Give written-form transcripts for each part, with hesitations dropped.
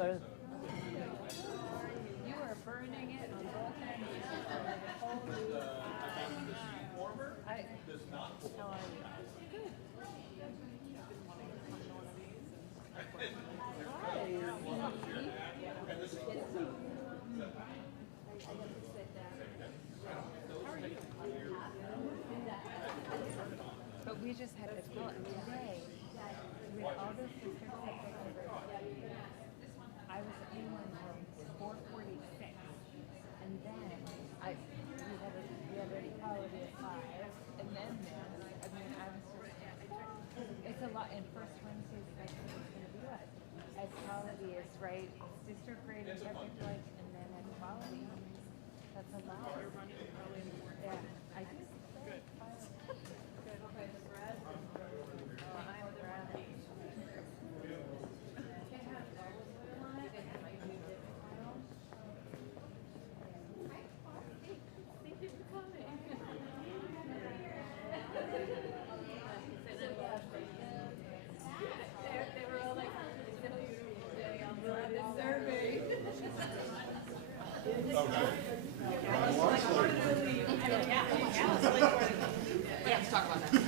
go to. You are burning it on both ends. How are you? Good. But we just had this call today with all those sister subjects. I was in one till 4:46, and then we had an equality at 5, and then I mean I was just it's a lot. And first Wednesday that's what it's going to be like. Equality is right, sister grade and subject like, and then equality. That's a lot. You're running early in the morning. Yeah, I just good. Good. Okay, the bread. I'm ready. Yeah, let's talk about that.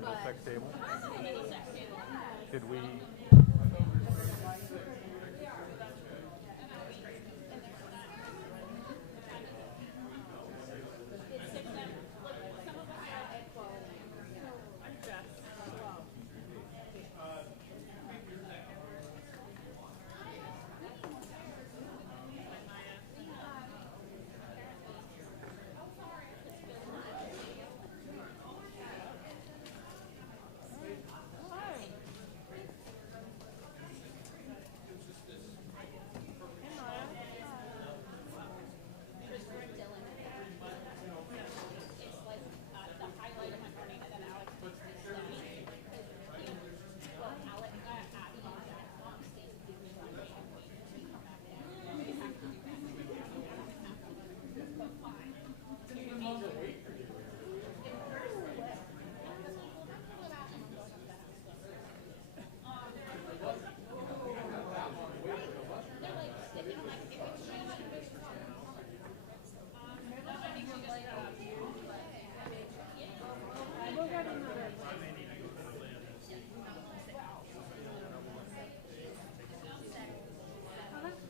Middlesex table. Did we?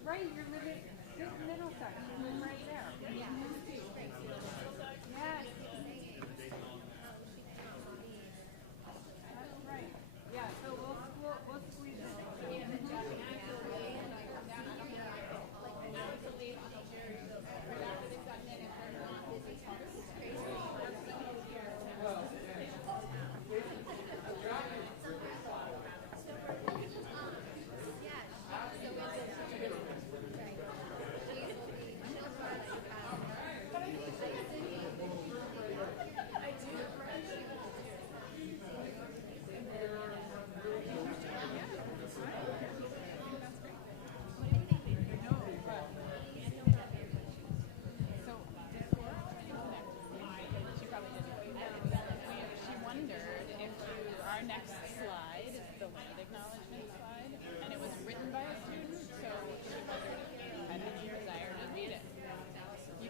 Right, you're living Middlesex. You live right there. Yeah. Yes. That's right. Yeah, so we'll squeeze it.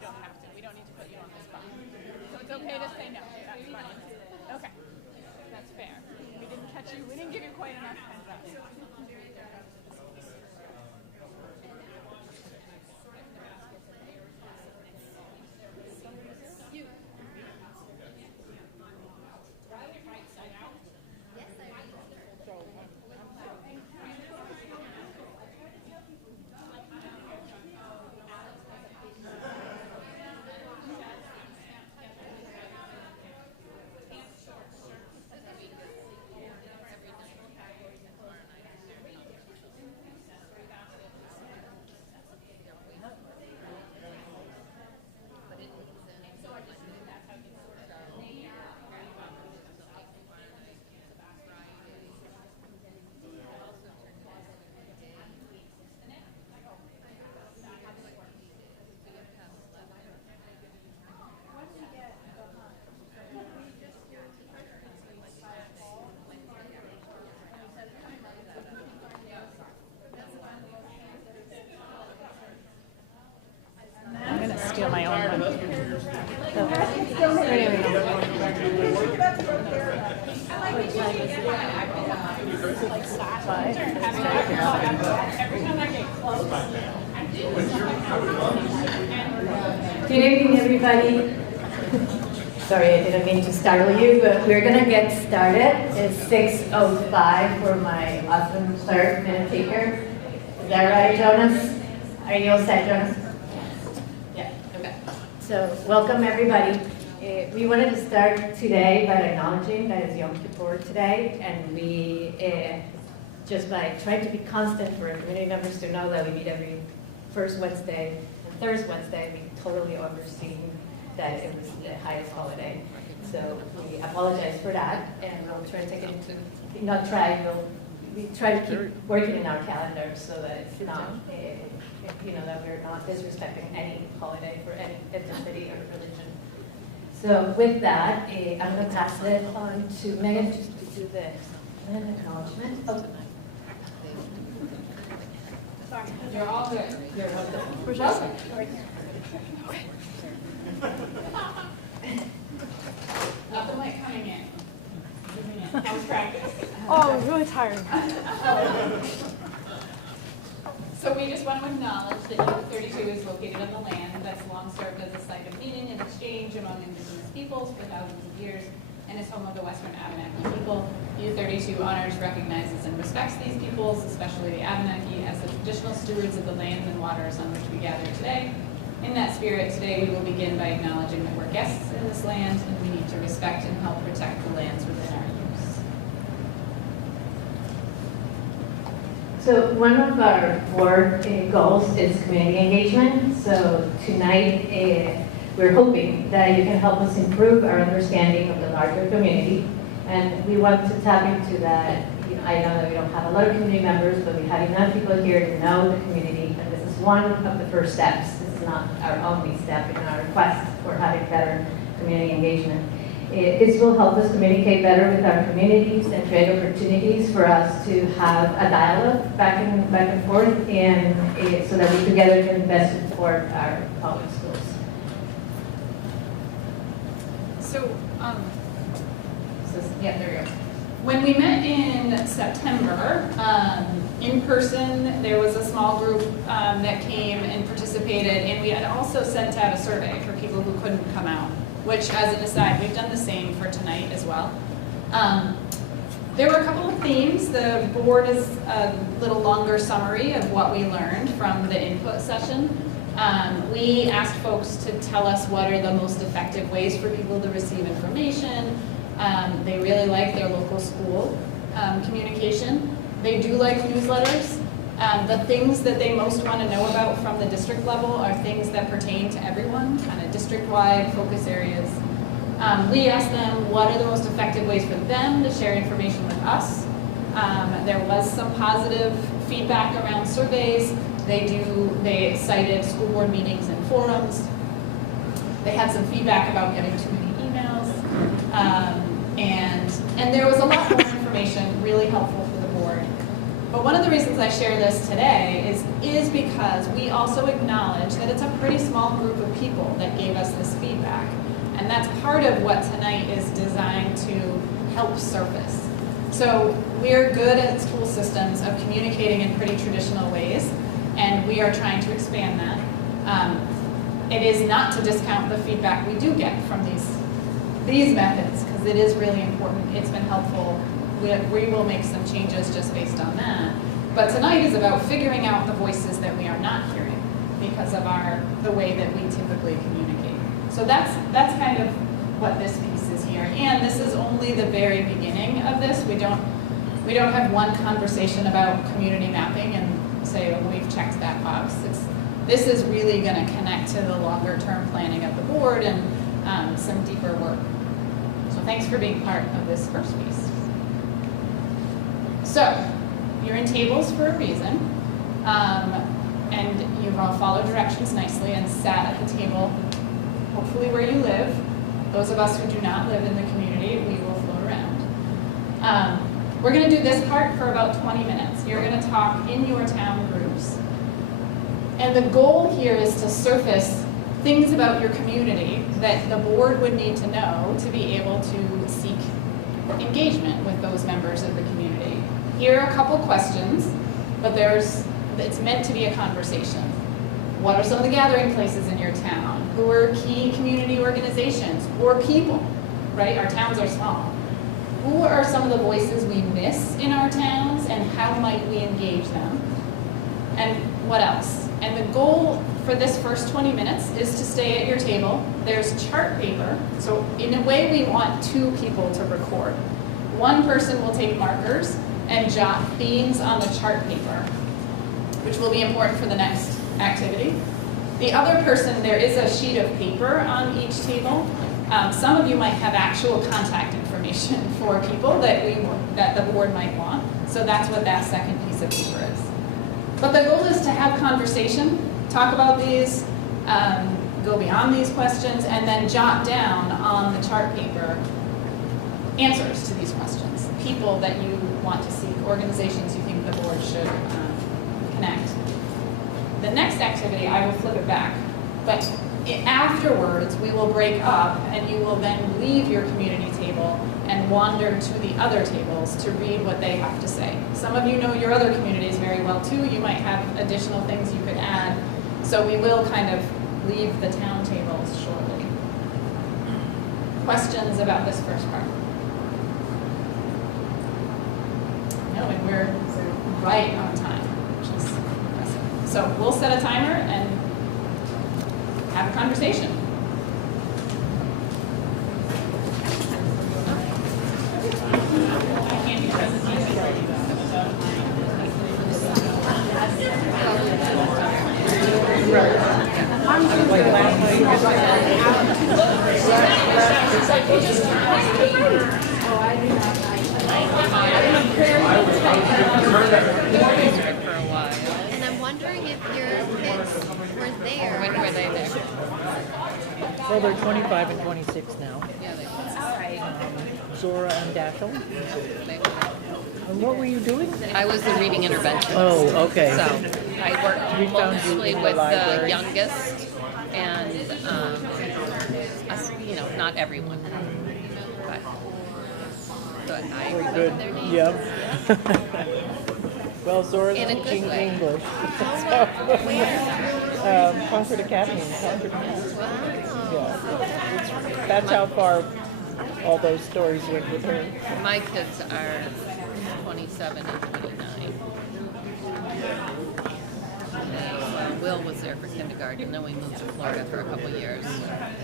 don't have to. We don't need to put you on the spot. So it's okay to say no. That's fine. Okay. That's fair. We didn't catch you. We didn't give you quite enough heads up. I'm going to steal my own one. Good evening, everybody. Sorry, I didn't mean to startle you, but we're going to get started. It's 6:05 for my awesome third minute taker. Is that right, Jonas? Are you all set, Jonas? Yeah, okay. So, welcome, everybody. We wanted to start today by acknowledging that it's Yom Kippur today, and we, just by trying to be constant for our community members to know that we meet every first Wednesday and third Wednesday, we totally overseen that it was the highest holiday. So we apologize for that, and we'll try to take it into, we try to keep working in our calendar so that it's not, that we're not disrespecting any holiday for any ethnicity or religion. So with that, I'm going to pass it on to Megan just to do the acknowledgement. Oh. Sorry. You're all good. You're welcome. Where's your seat? Right here. Okay. Nothing like coming in. How was practice? Oh, I'm really tired. So we just want to acknowledge that U32 is located on the land that's long served as a site of meeting and exchange among indigenous peoples for thousands of years and is home of the Western Abenaki people. U32 honors, recognizes, and respects these peoples, especially the Abenaki, as the traditional stewards of the lands and waters on which we gather today. In that spirit, today we will begin by acknowledging that we're guests in this land and we need to respect and help protect the lands within our use. So one of our board goals is community engagement. So tonight we're hoping that you can help us improve our understanding of the larger community. And we want to tap into that. I know that we don't have a lot of community members, but we have enough people here to know the community. And this is one of the first steps. This is not our only step in our quest for having better community engagement. This will help us communicate better with our communities and create opportunities for us to have a dialogue back and forth, and so that we together can best support our public schools. So, yeah, there we go. When we met in September, in person, there was a small group that came and participated, and we had also sent out a survey for people who couldn't come out, which, as an aside, we've done the same for tonight as well. There were a couple of themes. The board is a little longer summary of what we learned from the input session. We asked folks to tell us what are the most effective ways for people to receive information. They really like their local school communication. They do like newsletters. The things that they most want to know about from the district level are things that pertain to everyone, kind of district-wide focus areas. We asked them what are the most effective ways for them to share information with us. There was some positive feedback around surveys. They cited school board meetings and forums. They had some feedback about getting too many emails. And there was a lot more information, really helpful for the board. But one of the reasons I share this today is because we also acknowledge that it's a pretty small group of people that gave us this feedback. And that's part of what tonight is designed to help surface. So we're good at school systems of communicating in pretty traditional ways, and we are trying to expand that. It is not to discount the feedback we do get from these methods, because it is really important. It's been helpful. We will make some changes just based on that. But tonight is about figuring out the voices that we are not hearing because of the way that we typically communicate. So that's kind of what this piece is here. And this is only the very beginning of this. We don't have one conversation about community mapping and say, oh, we've checked that box. This is really going to connect to the longer term planning of the board and some deeper work. So thanks for being part of this first piece. So you're in tables for a reason, and you've all followed directions nicely and sat at the table, hopefully where you live. Those of us who do not live in the community, we will float around. We're going to do this part for about 20 minutes. You're going to talk in your town groups. And the goal here is to surface things about your community that the board would need to know to be able to seek engagement with those members of the community. Here are a couple questions, but it's meant to be a conversation. What are some of the gathering places in your town? Who are key community organizations or people, right? Our towns are small. Who are some of the voices we miss in our towns, and how might we engage them? And what else? And the goal for this first 20 minutes is to stay at your table. There's chart paper. So in a way, we want two people to record. One person will take markers and jot themes on the chart paper, which will be important for the next activity. The other person, there is a sheet of paper on each table. Some of you might have actual contact information for people that the board might want. So that's what that second piece of paper is. But the goal is to have conversation, talk about these, go beyond these questions, and then jot down on the chart paper answers to these questions. People that you want to seek, organizations you think the board should connect. The next activity, I will flip it back, but afterwards we will break up and you will then leave your community table and wander to the other tables to read what they have to say. Some of you know your other communities very well too. You might have additional things you could add. So we will kind of leave the town tables shortly. Questions about this first part? No, and we're right on time, which is impressive. So we'll set a timer and have a conversation. And I'm wondering if your kids were there. When were they there? Well, they're 25 and 26 now. Yeah, they Zora and Dashel. were. And what were you doing? I was the reading interventionist. Oh, okay. So I worked We found you mostly in the with the library. youngest and, not everyone. But I Very remember good. their names. Yep. Well, Zora's In a good teaching way. English. Concord Academy in Concord. Yeah. That's how far all those stories went with her. My kids are 27 and 29. Will was there for kindergarten, then we moved to Florida for a couple years,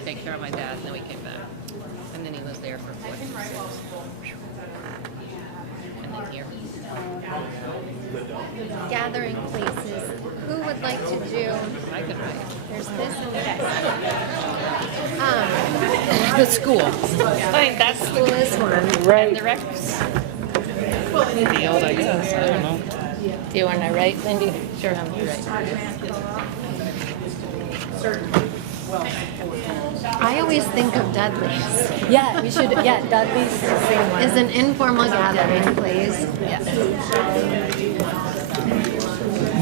take care of my dad, and then we came back. And then he was there for 4 years. And then here. Gathering places. Who would like to do? I could write. There's this and this. The school. Fine, that's School is one. Right. the recs. Field, I guess. I don't know. Do you want to write, Lindy? Sure. I always think of Dudley's. Yeah, we should, yeah, Dudley's the same one. Is an informal gathering place. Yes.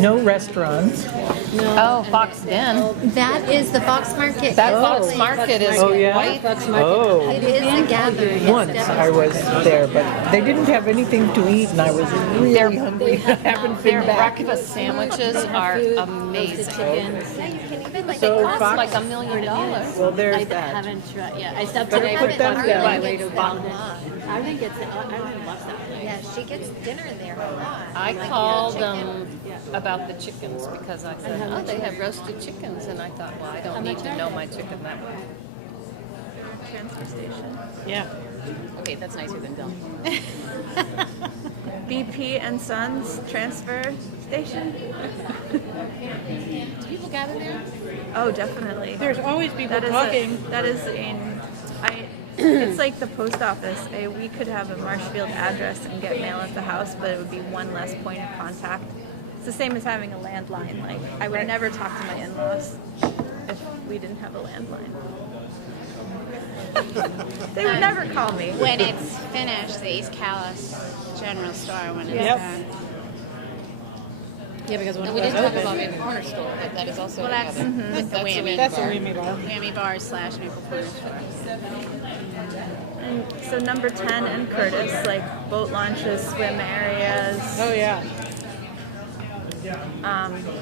No restaurants. Oh, Fox Den. That is the Fox Market. That Yes, Fox please. Market is Oh, yeah? quite. Oh. It is a gathering. Once I was there, but they didn't have anything to eat, and I was really hungry. I haven't Their been back. breakfast sandwiches are amazing. Yeah, you can even like So They cost Fox- like $1 million. Well, there's I that. haven't tried. Yeah, I stopped Better today put for them Fox down. by way to It's found down it. a lot. Arlen gets it. Arlen loves that place. Yeah, she gets dinner there a lot. I Like, called chicken. them about the chickens because I said, oh, they have roasted chickens. And I thought, well, I don't need to know my chicken that well. Transfer station. Yeah. Okay, that's nicer than dumb. BP and Sons transfer station. Do people gather there? Oh, definitely. There's always people That is talking. that is it's like the post office. We could have a Marshfield address and get mail at the house, but it would be one less point of contact. It's the same as having a landline. Like, I would never talk to my in-laws if we didn't have a landline. They would never call me. When it's finished, the East Calais General Store, when it's Yep. done. Yeah, because when And it we was didn't talk open, about Maple Corner Store, but that is also Well, that's, another. with the whammy. That's a Remy bar. Whammy bar / Maple Corner Store. And so number 10 and Curtis, like boat launches, swim areas. Oh, yeah.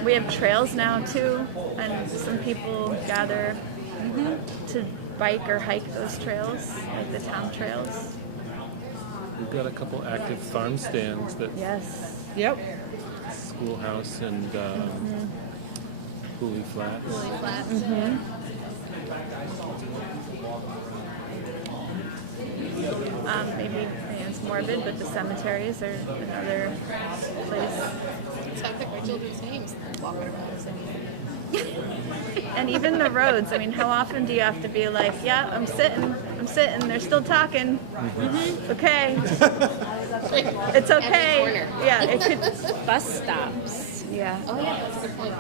We have trails now too, and some people gather to bike or hike those trails, like the town trails. We've got a couple active farm stands that Yes. Yep. Schoolhouse and Cooley Flats. Really flat. Maybe it's morbid, but the cemeteries are another place. Sounds like my children's names. Walking around saying. And even the roads. I mean, how often do you have to be like, yeah, I'm sitting, they're still talking. Okay. It's okay. corner. Yeah, it could, bus stops. yeah. Oh yeah, that's a good point.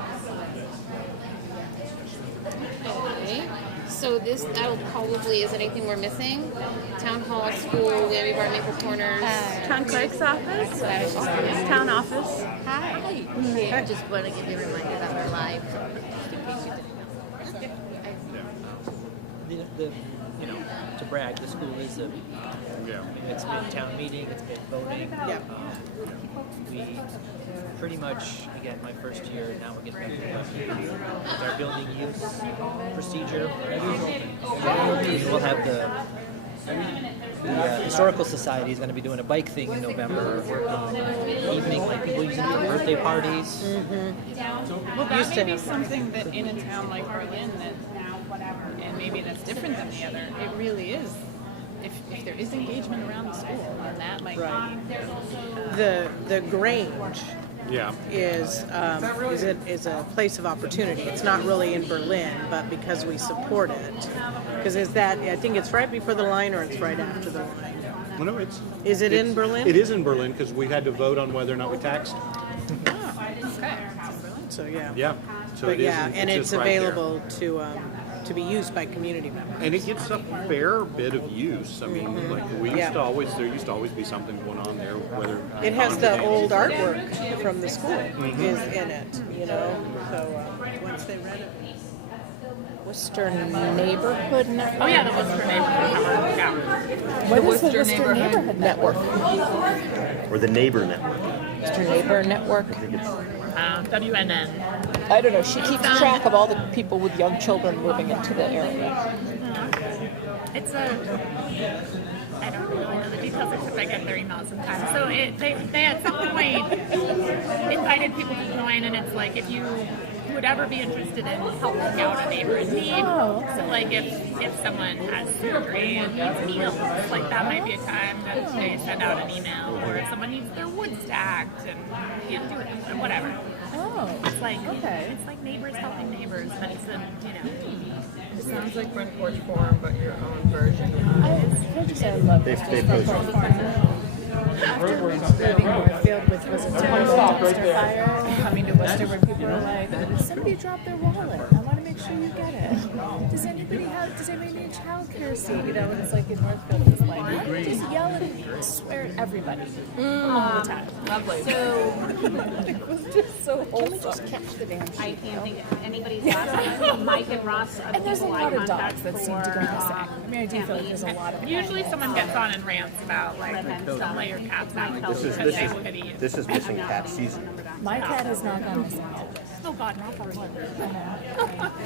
Okay, so that'll probably, is anything we're missing? Town hall, school, Whammy Bar, Maple Corners. Town clerk's office, I was just curious. town office. Hi. I just want to give you a reminder that we're live. To brag, the school is it's been town meeting, it's been voting. Yeah. We pretty much, again, my first year, now we're getting back to our building use procedure. We'll have the Historical Society is going to be doing a bike thing in November. Evening, like people using it for birthday parties. Well, that may be something that in a town like Berlin that, and maybe that's different than the other, it really is. If there is engagement around the school, then that might The Grange Yeah. is a place of opportunity. It's not really in Berlin, but because we support it. Because I think it's right before the line or it's right after the line. Well, no, it's. Is it in Berlin? It is in Berlin because we had to vote on whether or not we taxed. So yeah. Yeah. So But it is. yeah, and it's just right there. available to be used by community members. And it gets a fair bit of use. I mean, like we used Yeah. to always, there used to always be something going on there. Whether It has the old artwork from the school is in it, So once they renovate. Worcester Neighborhood Network. Oh yeah, the Worcester Neighborhood. Yeah. What is the Worcester Neighborhood Network? Or the Neighbor Network. Worcester Neighbor Network. WNN. I don't know. She keeps track of all the people with young children moving into the area. It's I don't really know the details except I get their emails sometimes. So they at some point invited people to join, and it's like if you would ever be interested in helping out a neighbor in need. So like if someone has surgery and needs meals, like that might be a time that they send out an email. Or if someone needs their wood stacked and can't do it, or whatever. Oh, It's like okay. it's like neighbors helping neighbors, but it's It sounds like Front Porch Forum, but your own version. I love They it. posted. After leaving Warfield with was a terrible dumpster fire and coming to Worcester where people were like, somebody dropped their wallet. I want to make sure you get it. does anybody need a childcare seat? You know, and it's like in Northfield, it's like, just yell and swear at everybody all the time. Lovely. So It was just so wholesome. Can we just catch the damn sheet? I can't think of anybody's last name. Mike and Ross are the And there's a people I lot of contact dogs that seem to go for, missing. I mean, I do feel like there's a lot of Usually someone gets on and rants about like, don't let your cats out because they will get eaten. This is missing cat season. My cat has not gone missing yet. Oh God, not for one.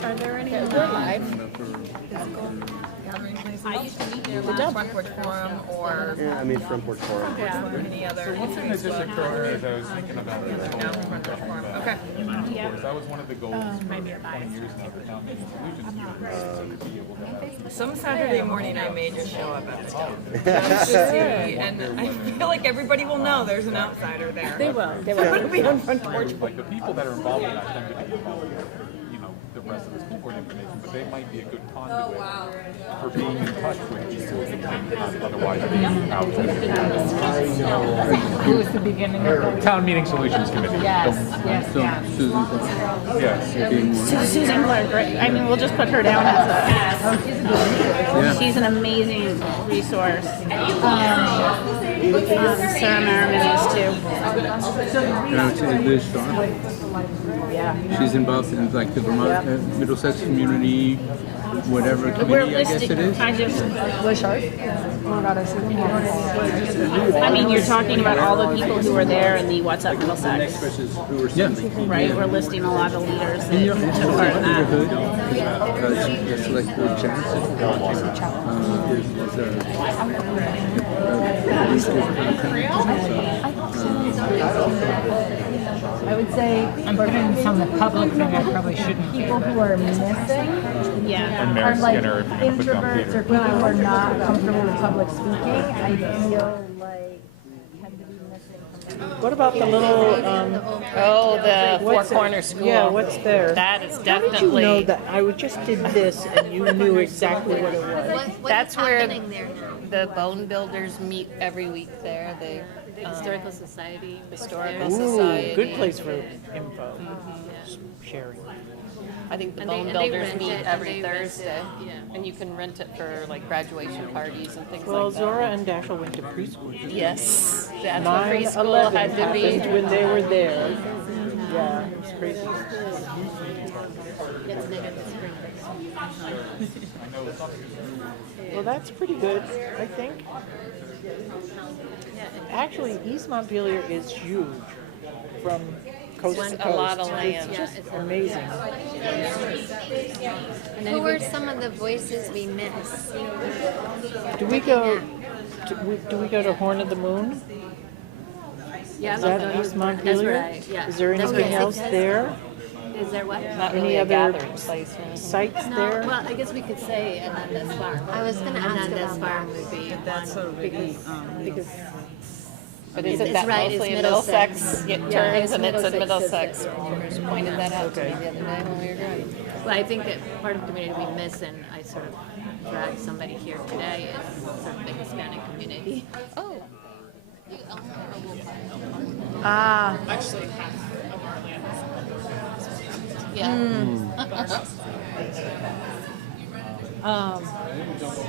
are there any We're live. I used to meet there Good last job. Front porch forum or Yeah, I mean, front porch forum. any other. What's in the district charter as I was thinking about it? Okay. That was one of the goals for 20 years now for town meeting solutions to be able to have. Some Saturday morning I may just show up at the town. Just to see, and I feel like everybody will know there's an outsider there. They will. They I'm will. gonna be on front porch. Like the people that are involved in that tend to be involved with, you know, the rest of the school board information, but they might be a good conduit for being in touch with people who may not otherwise be out there. Who was the beginning of that? Town Meeting Solutions Committee. Yes, Don't- yes, yes. Yes. Susan Clark, right? I mean, we'll just put her down as a. She's an amazing resource. Sarah Merriman is too. And I would say Liz Shaw. Yeah. She's involved in like the Vermont Middlesex community, whatever committee I guess it is. I just. Liz Sharp? I mean, you're talking about all the people who were there in the What's Up Middlesex, Yeah. right? We're listing a lot of leaders And you know, that it's took also part in that. neighborhood. The select board Johnson. I would say, I'm putting some of the public thing I probably shouldn't. People who are missing Yeah. And Mary are like Skinner, if you're gonna put down introverts Peter. or people who are not comfortable with public speaking. I feel like tend to be missing from What about the little, Oh, the Four what's it? Corner School. Yeah, what's there? That is How did you definitely. know that? I just did this and you knew exactly what it was. That's where happening there now? the bone builders meet every week there. The Historical Society. Historical Ooh, Society. good place for info. Sharing. I think the And bone they builders rent meet it, and every they rent it, Thursday. yeah. And you can rent it for like graduation parties and things Well, like that. Zora and Dashiell went to preschool. Yes, that's what preschool 9/11 had to be. happened when they were there. Yeah, it was crazy. It's negative spring. Well, that's pretty good, I think. Actually, East Montpelier is huge from coast to It's coast. a lot of land. It's just amazing. Who were some of the voices we miss? Do we go? Do we go to Horn of the Moon? Yeah, Is that East Montpelier? yeah. Is there That's anything where else there? Is there what? Not Any really a other gathering place or anything. sites No, there? well, I guess we could say Ananda's Farm. I was going to ask Ananda's Farm would be That's one because But It's isn't that right, it's mostly in Middlesex. Middlesex? It Yeah, turns it's and it's in Middlesex Middlesex. Just pointed that out to me the other day when we were driving. Well, I think that part of the community we miss, and I sort of dragged somebody here today, is sort of the Hispanic community. Oh. Ah. Actually,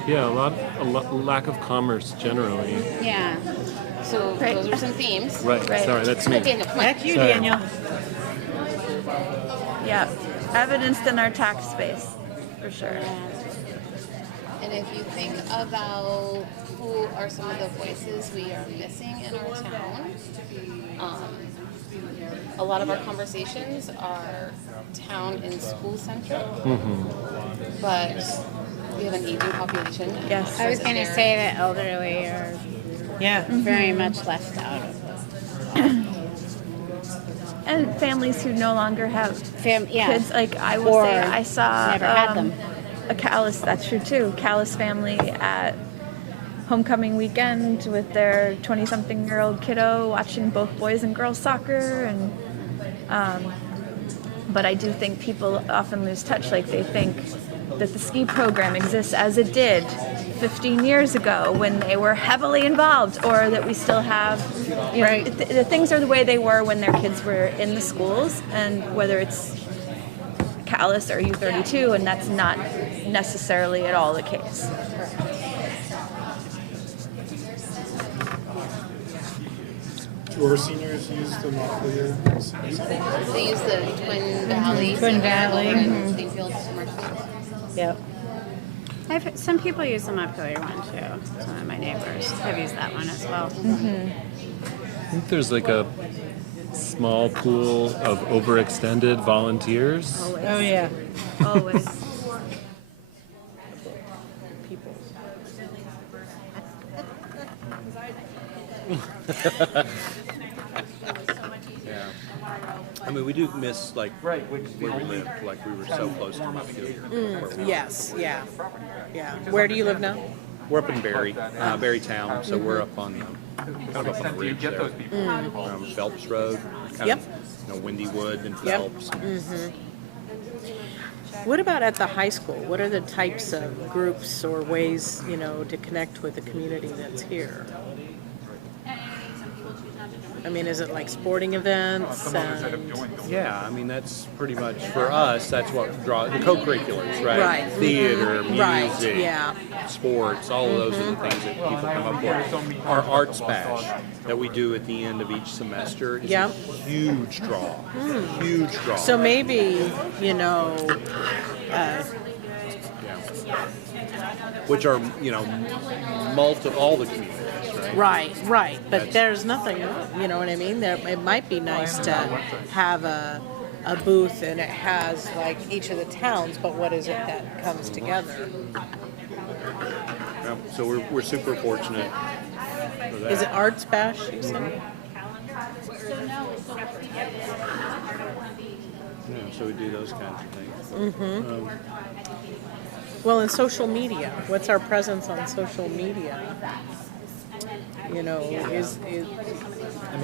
Yeah, a lack of commerce generally. Yeah. So those are some themes. Right. Sorry, that's me. Daniel, come on. That's you, Sorry. Daniel. Yeah, evidenced in our tax base, for sure. And if you think about who are some of the voices we are missing in our town, a lot of our conversations are town and school centric, but we have an aging population. Yes. I was going to say that elderly are very much left out of it. And families who no longer have kids, like I will Or say, I saw never had them. a Callis. That's true too. Callis family at homecoming weekend with their 20-something-year-old kiddo watching both boys and girls soccer, and but I do think people often lose touch. Like they think that the ski program exists as it did 15 years ago when they were heavily involved, or that we still have, you know, the things are the way they were when their kids were in the schools, and whether it's callous or U32, and that's not necessarily at all the case. Do our seniors use the Montpelier? They use the Twin Valley. Twin Valley. St. Fields commercial. Yep. Some people use the Montpelier one too. Some of my neighbors have used that one as well. I think there's like a small pool of overextended volunteers. Oh yeah. Always. Yeah. I mean, we do miss like where we lived, like we were so close to Montpelier. Yes, yeah. Where do you live now? We're up in Barry, Barry Town, so we're up on kind of up on the ridge there. Phelps Road, kind Yep. of Windy Wood and Yep. Phelps. What about at the high school? What are the types of groups or ways, to connect with the community that's here? I mean, is it like sporting events? Yeah, I mean that's pretty much for us. That's what draws the co-curriculars, right? Right. Theater, music, Right, yeah. sports. All of those are the things that people come up with. Our arts bash that we do at the end of each semester is a huge draw. Huge draw. So maybe, which are all the communities. Right. But there's nothing, you know what I mean? It might be nice to have a booth and it has like each of the towns, but what is it that comes together? Yeah, so we're super fortunate for that. Is it Arts Bash, you said? Yeah, so we do those kinds of things. Well, in social media, what's our presence on social media?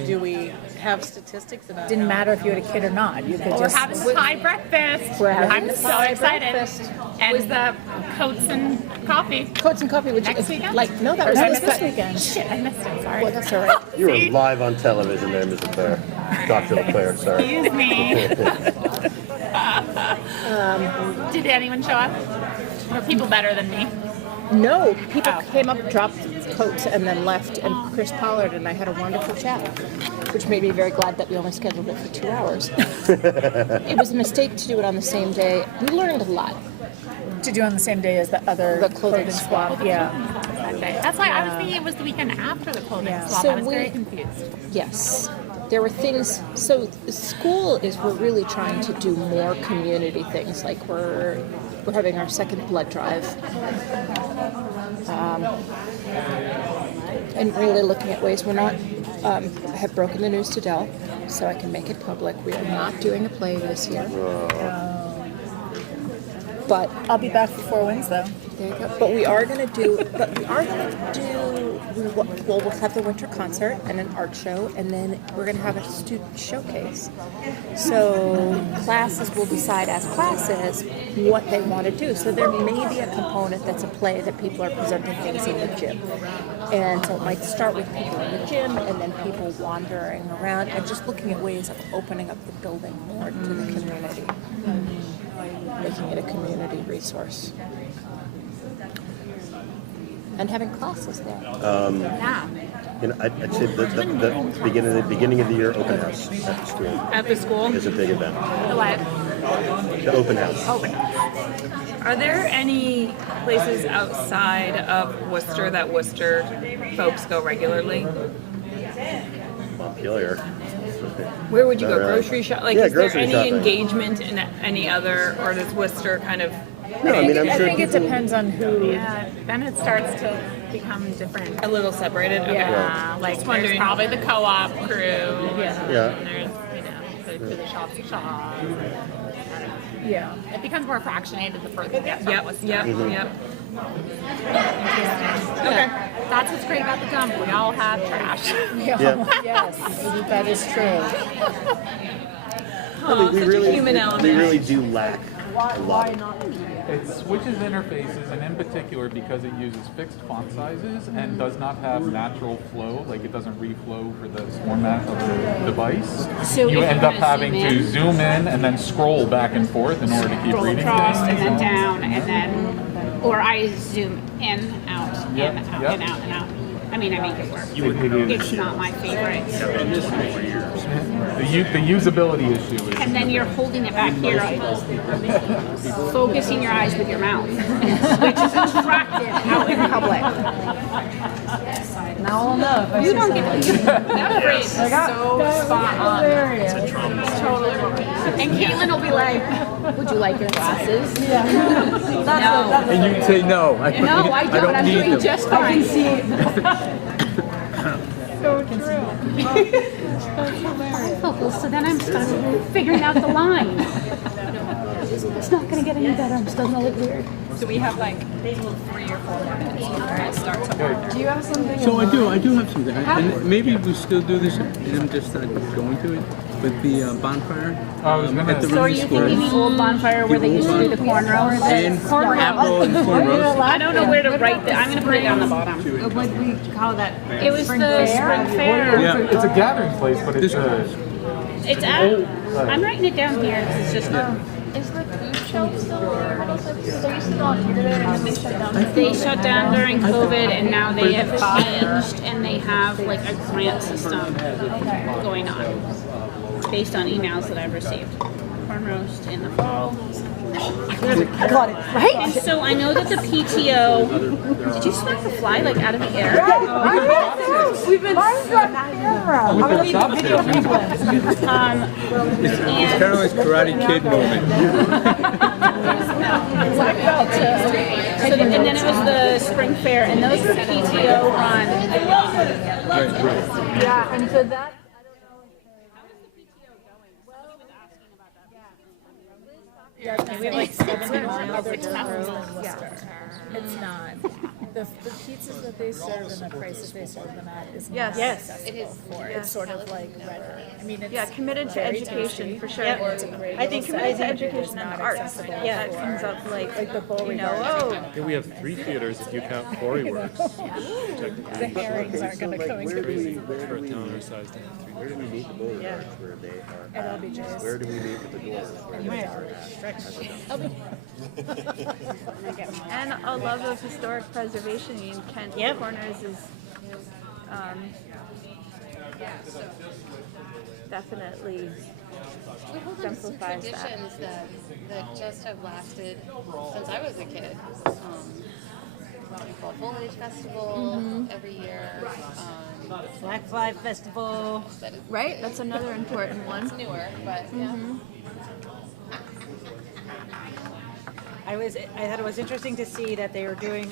Do we have statistics about Didn't matter if you had a kid or not. You could We're just. having Thai breakfast. We're having I'm so Thai excited. breakfast. And the coats and coffee. Coats and coffee, which Next is weekend? that was this weekend. Shit, I missed it. Sorry. Well, that's all right. You were live on television there, Ms. Leclerc. Dr. Leclerc, sorry. Excuse me. Did anyone show up? Were people better than me? No, people came up, dropped coats, and then left. And Chris Pollard and I had a wonderful chat, which made me very glad that we only scheduled it for 2 hours. It was a mistake to do it on the same day. We learned a lot. To do on the same day as the clothing swap. Yeah. That's why I was thinking it was the weekend after the clothing swap. So I was very confused. Yes. There were things, so the school we're really trying to do more community things, like we're having our second blood drive, and really looking at ways we're not, I have broken the news to Dell, so I can make it public. We are not doing a play this year. But I'll be back for 4 wins, though. There you go. But we are going to do, we'll have the winter concert and an art show, and then we're going to have a student showcase. So classes will decide as classes what they want to do. So there may be a component that's a play that people are presenting things in the gym. And so it might start with people in the gym and then people wandering around and just looking at ways of opening up the building more to the community. Making it a community resource. And having classes there. I'd say the beginning of the year open house at the school. At the school? Is a big event. The what? The open house. Are there any places outside of Worcester that Worcester folks go regularly? Montpelier. Where would you go? Not really. Grocery shop? Like, Yeah, is there grocery any shopping. engagement in any other, or does Worcester kind of? No, I mean, I'm I sure think it people- depends on who. Yeah, then it starts to become different. A little separated? Okay. Yeah, like Just there's wondering. probably the co-op crew. Yeah. And there's, the shops to shop. Yeah. It becomes more fractionated the further you get from Yep, Worcester. yep, yep. Okay. That's what's great about the dump. We all have trash. Yes, that is true. I mean, we such a human element. really do lack Why not? It switches interfaces, and in particular because it uses fixed font sizes and does not have natural flow, like it doesn't reflow for the format of the device. So you if end you up wanna having zoom to in- zoom in and then scroll back and forth in order to keep Scroll reading across things. and then down and then, or I zoom in, out, Yep, in, out, yep. in, out, and out. I mean, I make it work. It It's not my favorite. The usability issue is. And then you're holding it back here, focusing your eyes with your mouth, which is attractive out in public. Now I'll know if I You see don't get something. that phrase is so spot on. Hilarious. It's totally wrong. And Caitlin will be like, "Would you like your glasses?" Yeah. No. And you'd say no. I don't, No, I don't. I'm need doing them. just I fine. can see it. So true. So then I'm stuck figuring out the line. It's not going to get any better. I'm still going to look weird. So we have like 3 or 4 more minutes before I start tomorrow. Do you have something? So I do have something. And maybe we still do this, and I'm just not going to it, but the bonfire at the So are you thinking the old bonfire where they used to do the cornrows? And apple and cornrows. I don't know where to write that. I'm going to put it down the bottom. What do we call that? It was the spring fair. Yeah. It's a gathering place, but it's It's at, I'm writing it down here because it's just. Is the food shelf still there? They used to go on here there and then they shut down. They shut down during COVID and now they have changed and they have like a grant system going on based on emails that I've received. Corn roast in the fall. Got it. Right? And so I know that the PTO, did you smack the fly like out of the air? We've been on camera. I'm gonna need the video replay. It's kind of like Karate Kid moment. So and then it was the spring fair, and those were PTO run. Yeah, and so that. Yeah, we have like 70 miles of road in Worcester. It's not. The pizzas that they serve and the prices they serve them at is Yes. not Yes. accessible for. Yes. It's sort of like red. I mean, it's committed to very education tasty. for sure. Yep. It's a great I think little committed to setting, but it is education and not the arts. accessible Yeah, it for, comes up like the Bull you know, Regard. oh, Yeah, we have 3 theaters if you count Quarry Works. The herrings aren't going to come in. For a town our size to have 3 Where do we meet the doors? Yeah. Where they are. At LBJ's. Where do we meet at the doors? Where they are. and a love of historic preservation. I mean, Kent Corners is definitely We hold on to some exemplifies that. traditions that just have lasted since I was a kid. Fall Foliage Festival every year. Black Fly Festival. Right? That's another important one. It's newer, but yeah. I thought it was interesting to see that they were doing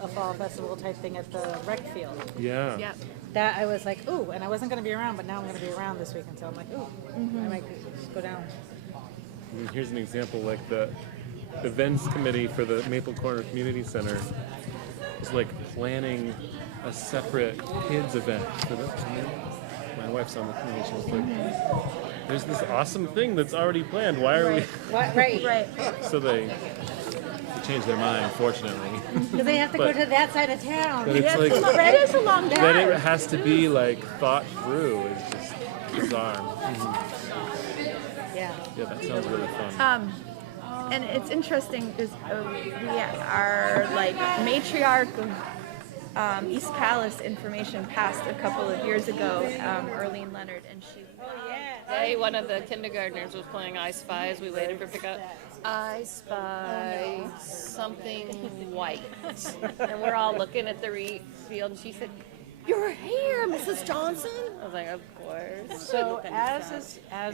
a fall festival type thing at the rec field. Yeah. Yep. That I was like, ooh, and I wasn't going to be around, but now I'm going to be around this weekend, so I'm like, ooh, I might just go down. And here's an example, like the events committee for the Maple Corner Community Center is like planning a separate kids event for the. My wife's on the committee. She was like, "There's this awesome thing that's already planned. Why are we?" Right. So they changed their mind, fortunately. Because they have to go to that side of town. But it's like That is a long that drive. it has to be like thought through is just bizarre. Yeah. Yeah, that sounds really fun. And it's interesting because we are like matriarch of East Calais information passed a couple of years ago, Arlene Leonard, and she. Today, one of the kindergartners was playing I Spy as we waited for pickup. I spy something white. And we're all looking at the field, and she said, "You're here, Mrs. Johnson." I was like, "Of course." So as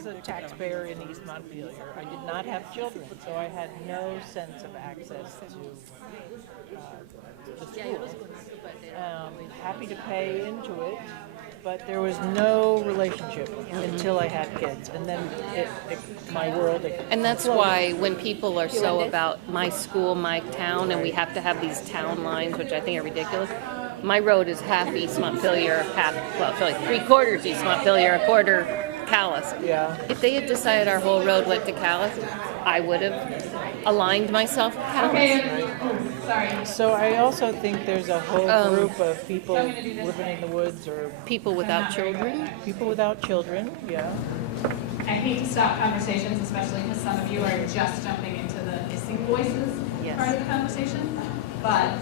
a taxpayer in East Montpelier, I did not have children, so I had no sense of access to the school. Happy to pay into it, but there was no relationship until I had kids, and then my world. And that's why when people are so about my school, my town, and we have to have these town lines, which I think are ridiculous. My road is half East Montpelier, half, well, so like 3/4 East Montpelier, a quarter Callis. Yeah. If they had decided our whole road went to Callis, I would have aligned myself with Callis. So I also think there's a whole group of people living in the woods or people without children. People without children, yeah. I hate to stop conversations, especially because some of you are just jumping into the missing voices part of the conversation. But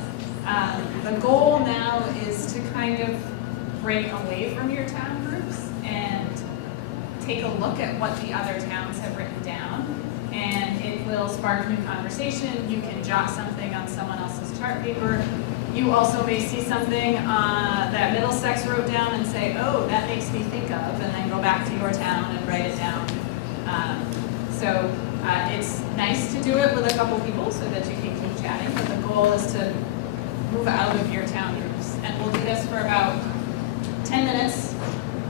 the goal now is to kind of break away from your town groups and take a look at what the other towns have written down. And it will spark new conversation. You can jot something on someone else's chart paper. You also may see something that Middlesex wrote down and say, oh, that makes me think of, and then go back to your town and write it down. So it's nice to do it with a couple people so that you can keep chatting, but the goal is to move out of your town groups. And we'll do this for about 10 minutes,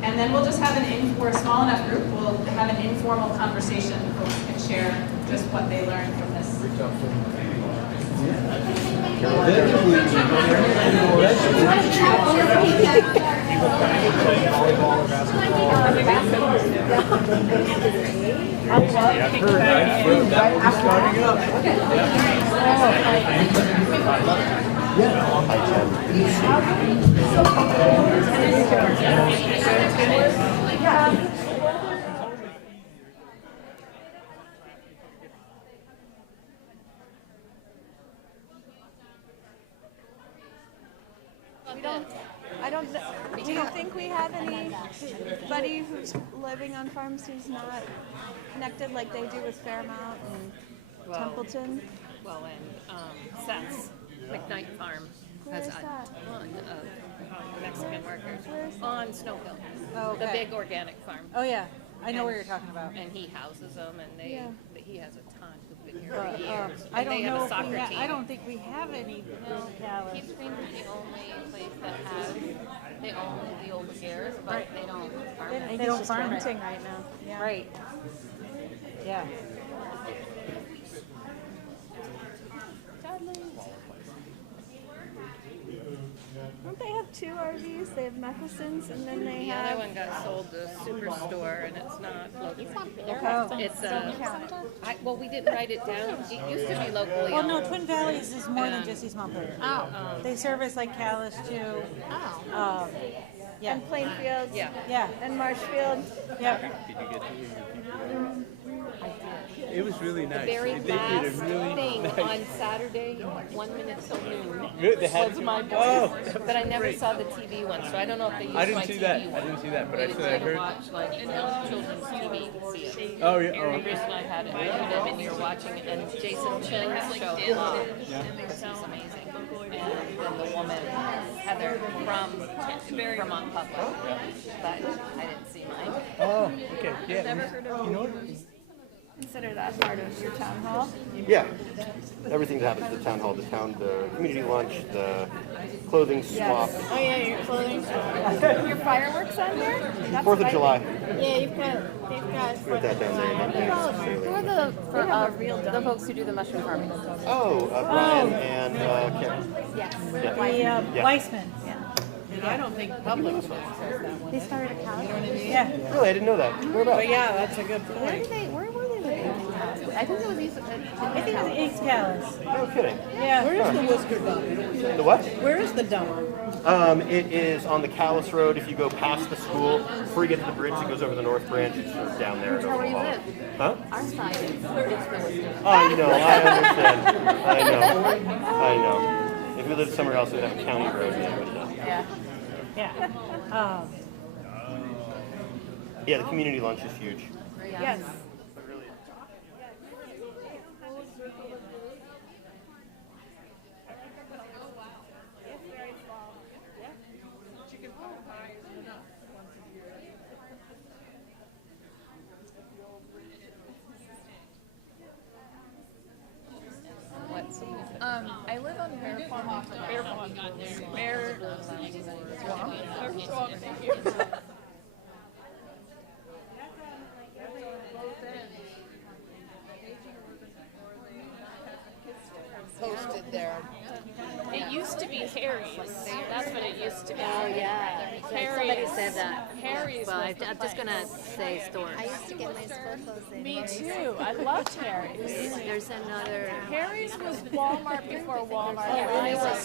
and then we'll just have for a small enough group, we'll have an informal conversation. Folks can share just what they learned from this. Do you think we have anybody who's living on farms who's not connected like they do with Fairmount and Templeton? Well, and Seth's McKnight Farm has a ton of Mexican workers on Snow Hill. Oh, okay. The big organic farm. Oh yeah, I know what you're talking about. And he houses them, and he has a ton who've been here But, for years. I And don't they have know a if soccer team. I don't think we have any in Calais. He's been the only place that has. They own the old Bears, but they don't farm it. They don't farm it. Renting right now. Yeah. Right. Yeah. Don't they have two RVs? They have Metheson's and then they The have... other one got sold to Superstore, and it's not local. Oh. Well, we didn't write it down. It used to be locally Well, no, owned. Twin Valleys is more than just East Montpelier. They service like Calais too. Oh. Yeah. And Plainfield. Yeah. Yeah. And Marshfield. Yeah. Did you get It was really The nice. very They did last a really thing nice. on Saturday, 1 minute till noon, Really? They had was to? my Oh, voice. that was But I never great. saw the TV one, so I don't know if they used I didn't my see TV that. one. I didn't see that, but I We said I had to heard. watch like children's TV to see it. Oh, yeah. And Oh, Bruce and I had it muted, and you're watching it, and Jason Chin's show came on. She's amazing. And then the woman, Heather from Vermont Public. But I didn't see mine. Oh, okay. Yeah. Never heard of You know what? Consider that part of your town hall. Yeah, everything that happens at the town hall, the community lunch, the clothing swap. Oh yeah, your clothing. Your fireworks on there? That's 4th of what I July. think. Yeah, they've got. Put that down there. Who are the folks who do the mushroom farming? Oh, Brian and Karen. Yes. Yeah. The Yeah. Weissman. And I don't think Publix says that one. They started a college. Yeah. Really, I didn't know that. Whereabouts? But yeah, that's a good point. Where were they located? I think it was East. I think it's East Calais. No kidding. Yeah. Where is the Whisker dump? The what? Where is the dump? It is on the Calais Road. If you go past the school, before you get to the bridge that goes over the North Branch, it's sort of down there. Where you live? Huh? Our side is the I know, I understand. I know. If we lived somewhere else, we'd have a county road. Yeah. Yeah. Yeah, the community lunch is huge. Yes. I live on Bear Pond. Bear Pond. Bear Swamp. Bear Swamp. Thank you. there. It used to be Harry's. That's what it used to be. Oh yeah, somebody said that. Harry's. Well, was the I'm just gonna say stores. I used to get my school clothes in. Me too. I loved Harry's. There's another. Harry's was Walmart before Walmart. It was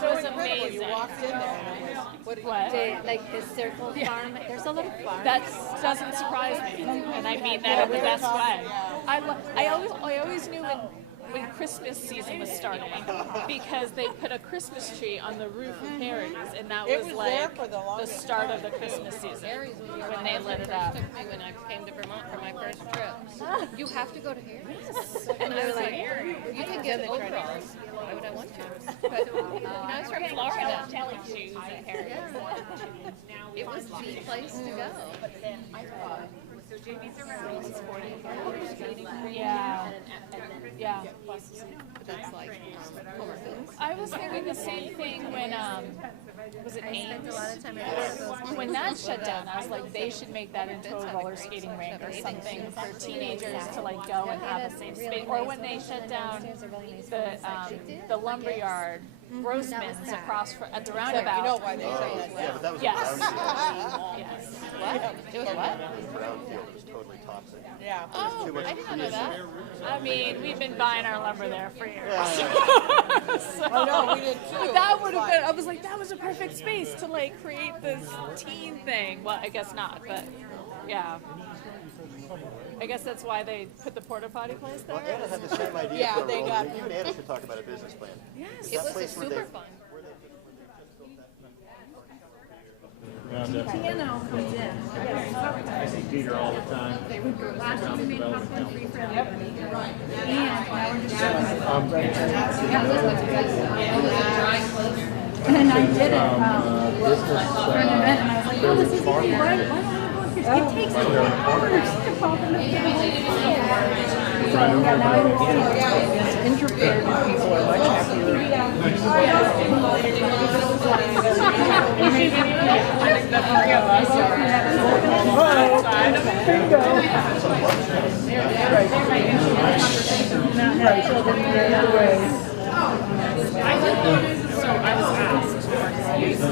so incredible. amazing. You walked in there and it was What? Like the Circle Farm. There's a little farm. That doesn't surprise me, and I mean that in the best way. I always knew when Christmas season was starting because they put a Christmas tree on the roof of Harry's, and that It was was like there for the the longest start of the Christmas season when they lit it up. Took me when I came to Vermont for my first trip. You have to go to Harry's. And I was like, you can get overalls. Why would I want to? But I was from Florida. Telling shoes at Harry's. It was the place to go. Yeah. Yeah. But that's like Homer Foods. I was thinking the same thing when was it Ames? A lot of time at When that shut down, I was like, they should make that into a roller skating rink or something for teenagers to like go and have a safe space. Or when they shut down the lumberyard, Grossman's across at the roundabout. You know why they say that. Yeah, but that was Yes. a brownfield. Yes. What? It was what? It was brownfield. It was totally toxic. Yeah. Oh, Too much I didn't know trees. that. I mean, we've been buying our lumber there for years. So, I know, we did too. But that would have been, I was like, that was a perfect space to like create this teen thing. Well, I guess not, but yeah. I guess that's why they put the porta potty place there. Well, Anna had the same idea. Yeah, for a they roller. got- You and Anna should talk about a business plan. Yes. It was a super fun. Piano comes in. I see Peter all the time. Last time we made popcorn free for everybody. And now we're just and I did it for an event, and I was like, oh, this is easy. Why don't I go here? It takes 2 hours to pop in the Introverted people are much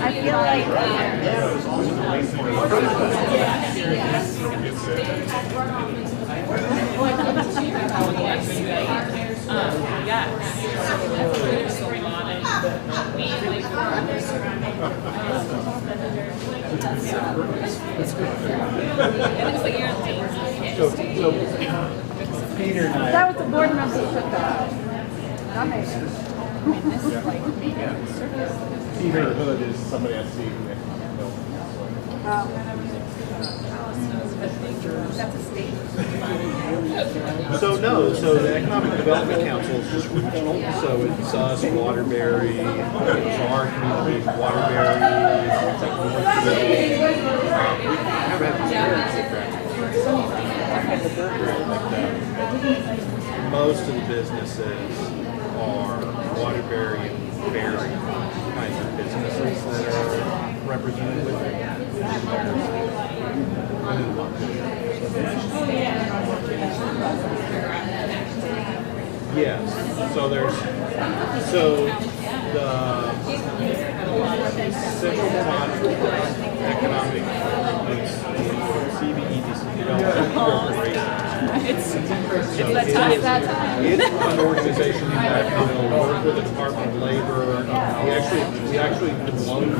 I feel like Peter and I. that was the board member who took that. That makes sense. Peter Hood is somebody I see who That's a state. So the Economic Development Council is just regional. So it's us, Waterbury, it's our community, Waterbury, Northville. We never had this most of the businesses are Waterbury and Berry kinds of businesses that are represented with it. Yes. So there's the central economic CBEDC Development Corporation. It's that time. It's an organization that will work with the Department of Labor. We actually do loans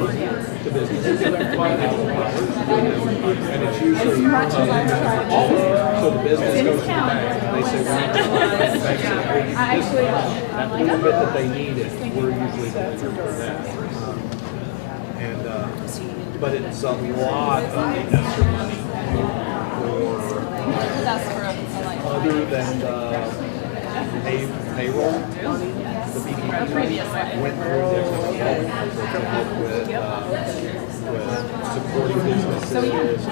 to businesses up to $5,000, and it's usually so the business goes to the bank. They say, that little bit that they need is we're usually the lender for that. But it's a lot of extra money for other than the payroll money. The BPP went through with supporting businesses,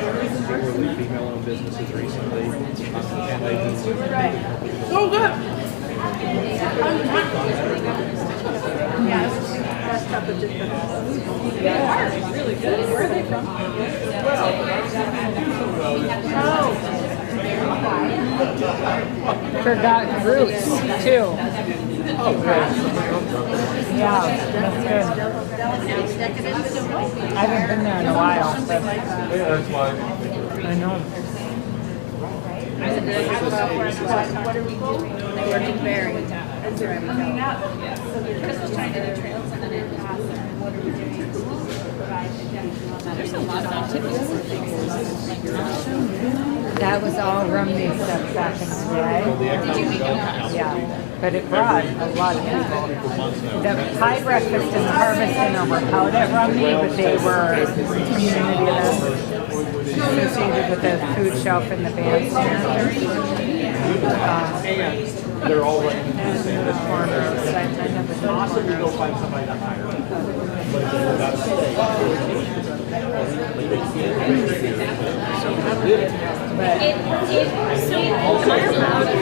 particularly female-owned businesses recently, and they've been Oh, good. They are really good. Where are they from? Forgotten roots, too. Oh, great. Yeah, that's good. I haven't been there in a while, but I know. What are we doing? They were in Barry. That's where I was going. So Chris was trying to do trails and then it passed there. What are we doing to provide education on that? There's a lot of activities and things. That was all Rumney stuff back in the day. Did you make it up? Yeah, but it brought a lot of people. The pie breakfast and the harvest dinner were held at Rumney, but they were community events associated with the food shelf and the bandstand. They're all running into the same Corner, so I never possibly go find somebody to hire. But if they're without a stay. So, am I allowed to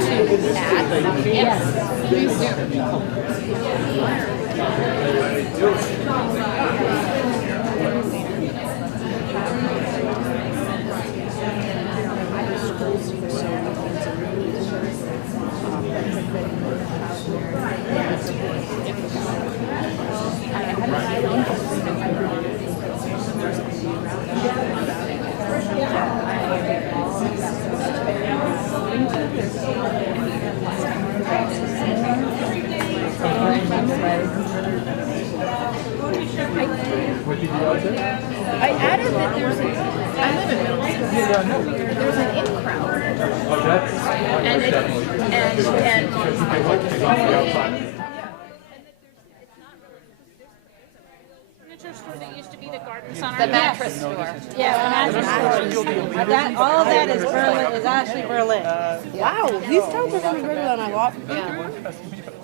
add? Yes, please do. I added that there's an, I live in Middlesex. There's an in crowd. Oh, that's And Store that used to be the garden center. The mattress store. Yeah, the mattress store. That, all of that is Berlin, is actually Berlin. Wow, these towns are really bigger than I thought.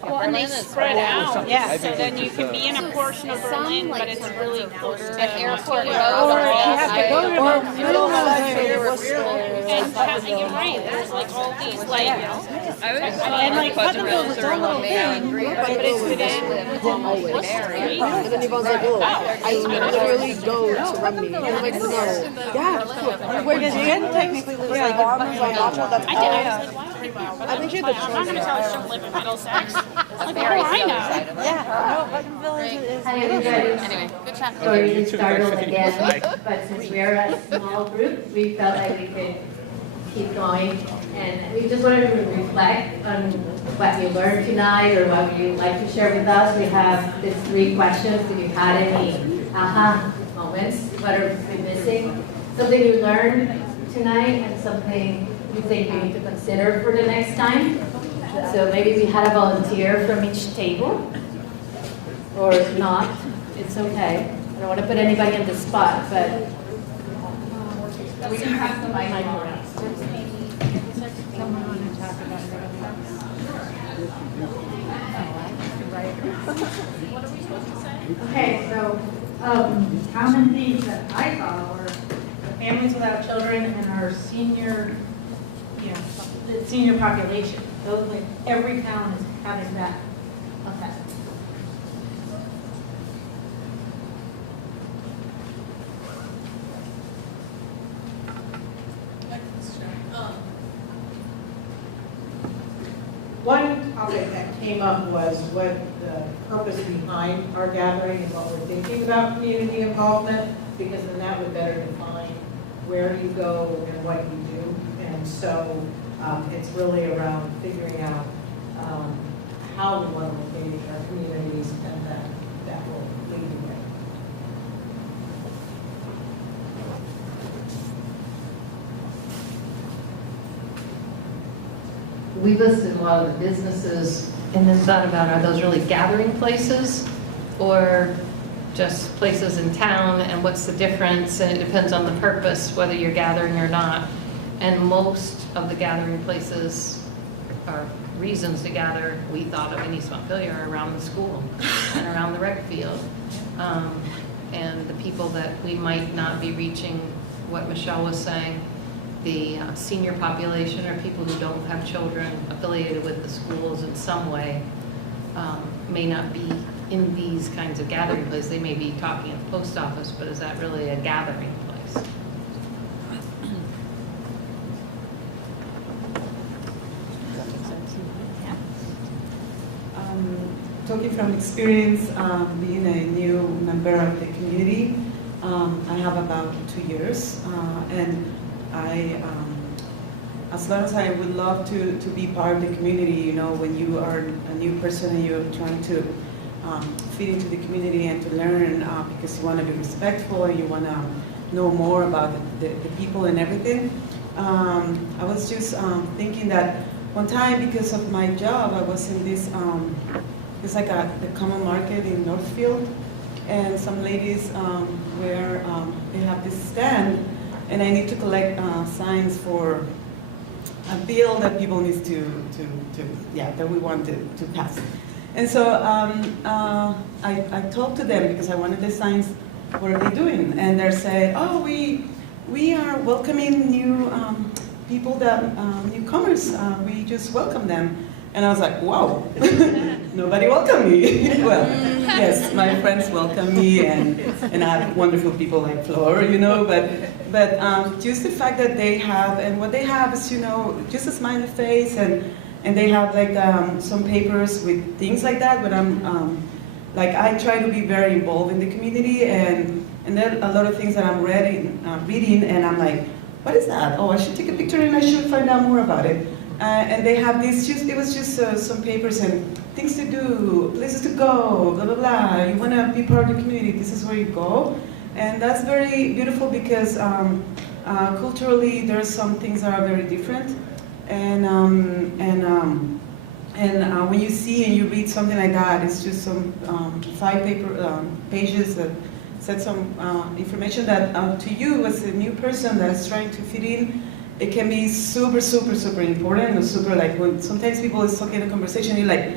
Well, and they spread out. Yeah. So then you can be in a portion of Berlin, but it's really close to Airport Road. Or you have to go to the middle of the And you're right, there's like all these like, and like Pleasantville was a little thing, but it's within And then Yvonne's like, oh, I literally go to Rumney. And I'm like, no. Yeah, cool. because Jen technically lives like Farmers on Nacho, that's I did, I was like, wow, I think she had the I'm not gonna tell her she don't live in Middlesex. Like, oh, I know. yeah, no, Pleasantville is Hi everybody. Anyway, good chat. Sorry to startle again, but since we're a small group, we felt like we could keep going. And we just wanted to reflect on what you learned tonight or what you'd like to share with us. We have these 3 questions. If you had any aha moments, what are we missing? Something you learned tonight and something you think you need to consider for the next time. So maybe we had a volunteer from each table, or not, it's okay. I don't want to put anybody on the spot, but We can pass the mic around. Someone want to talk about Okay, so common themes that I saw were the families without children and our senior, the senior population. Those, like, every town is having that effect. One topic that came up was what the purpose behind our gathering and what we're thinking about community involvement, because then that would better define where you go and what you do. And so it's really around figuring out how we want to engage our communities, and that will lead the way. We listed a lot of the businesses and then thought about, are those really gathering places or just places in town, and what's the difference? And it depends on the purpose, whether you're gathering or not. And most of the gathering places or reasons to gather, we thought of in East Montpelier, are around the school and around the rec field. And the people that we might not be reaching, what Michelle was saying, the senior population or people who don't have children affiliated with the schools in some way may not be in these kinds of gathering places. They may be talking at the post office, but is that really a gathering place? talking from experience, being a new member of the community. I have about 2 years, and as long as I would love to be part of the community, you know, when you are a new person and you're trying to fit into the community and to learn because you want to be respectful and you want to know more about the people and everything. I was just thinking that one time, because of my job, I was in this, it's like the common market in Northfield, and some ladies where they have this stand, and I need to collect signs for a bill that people need that we want to pass. And so I talked to them because I wanted the signs, what are they doing? And they're saying, oh, we are welcoming new people, newcomers, we just welcome them. And I was like, wow, nobody welcomed me. Well, yes, my friends welcome me, and I have wonderful people like Flor, you know, but just the fact that they have, and what they have is, you know, just a smiley face, and they have like some papers with things like that, but like I try to be very involved in the community, and there are a lot of things that I'm reading, and I'm like, what is that? Oh, I should take a picture and I should find out more about it. And they have this, it was just some papers and things to do, places to go, blah, blah, blah. You want to be part of the community, this is where you go. And that's very beautiful because culturally there's some things that are very different. And when you see and you read something like that, it's just some 5 pages that said some information that to you as a new person that's trying to fit in, it can be super, super, super important, or super like when sometimes people is talking in a conversation, you're like,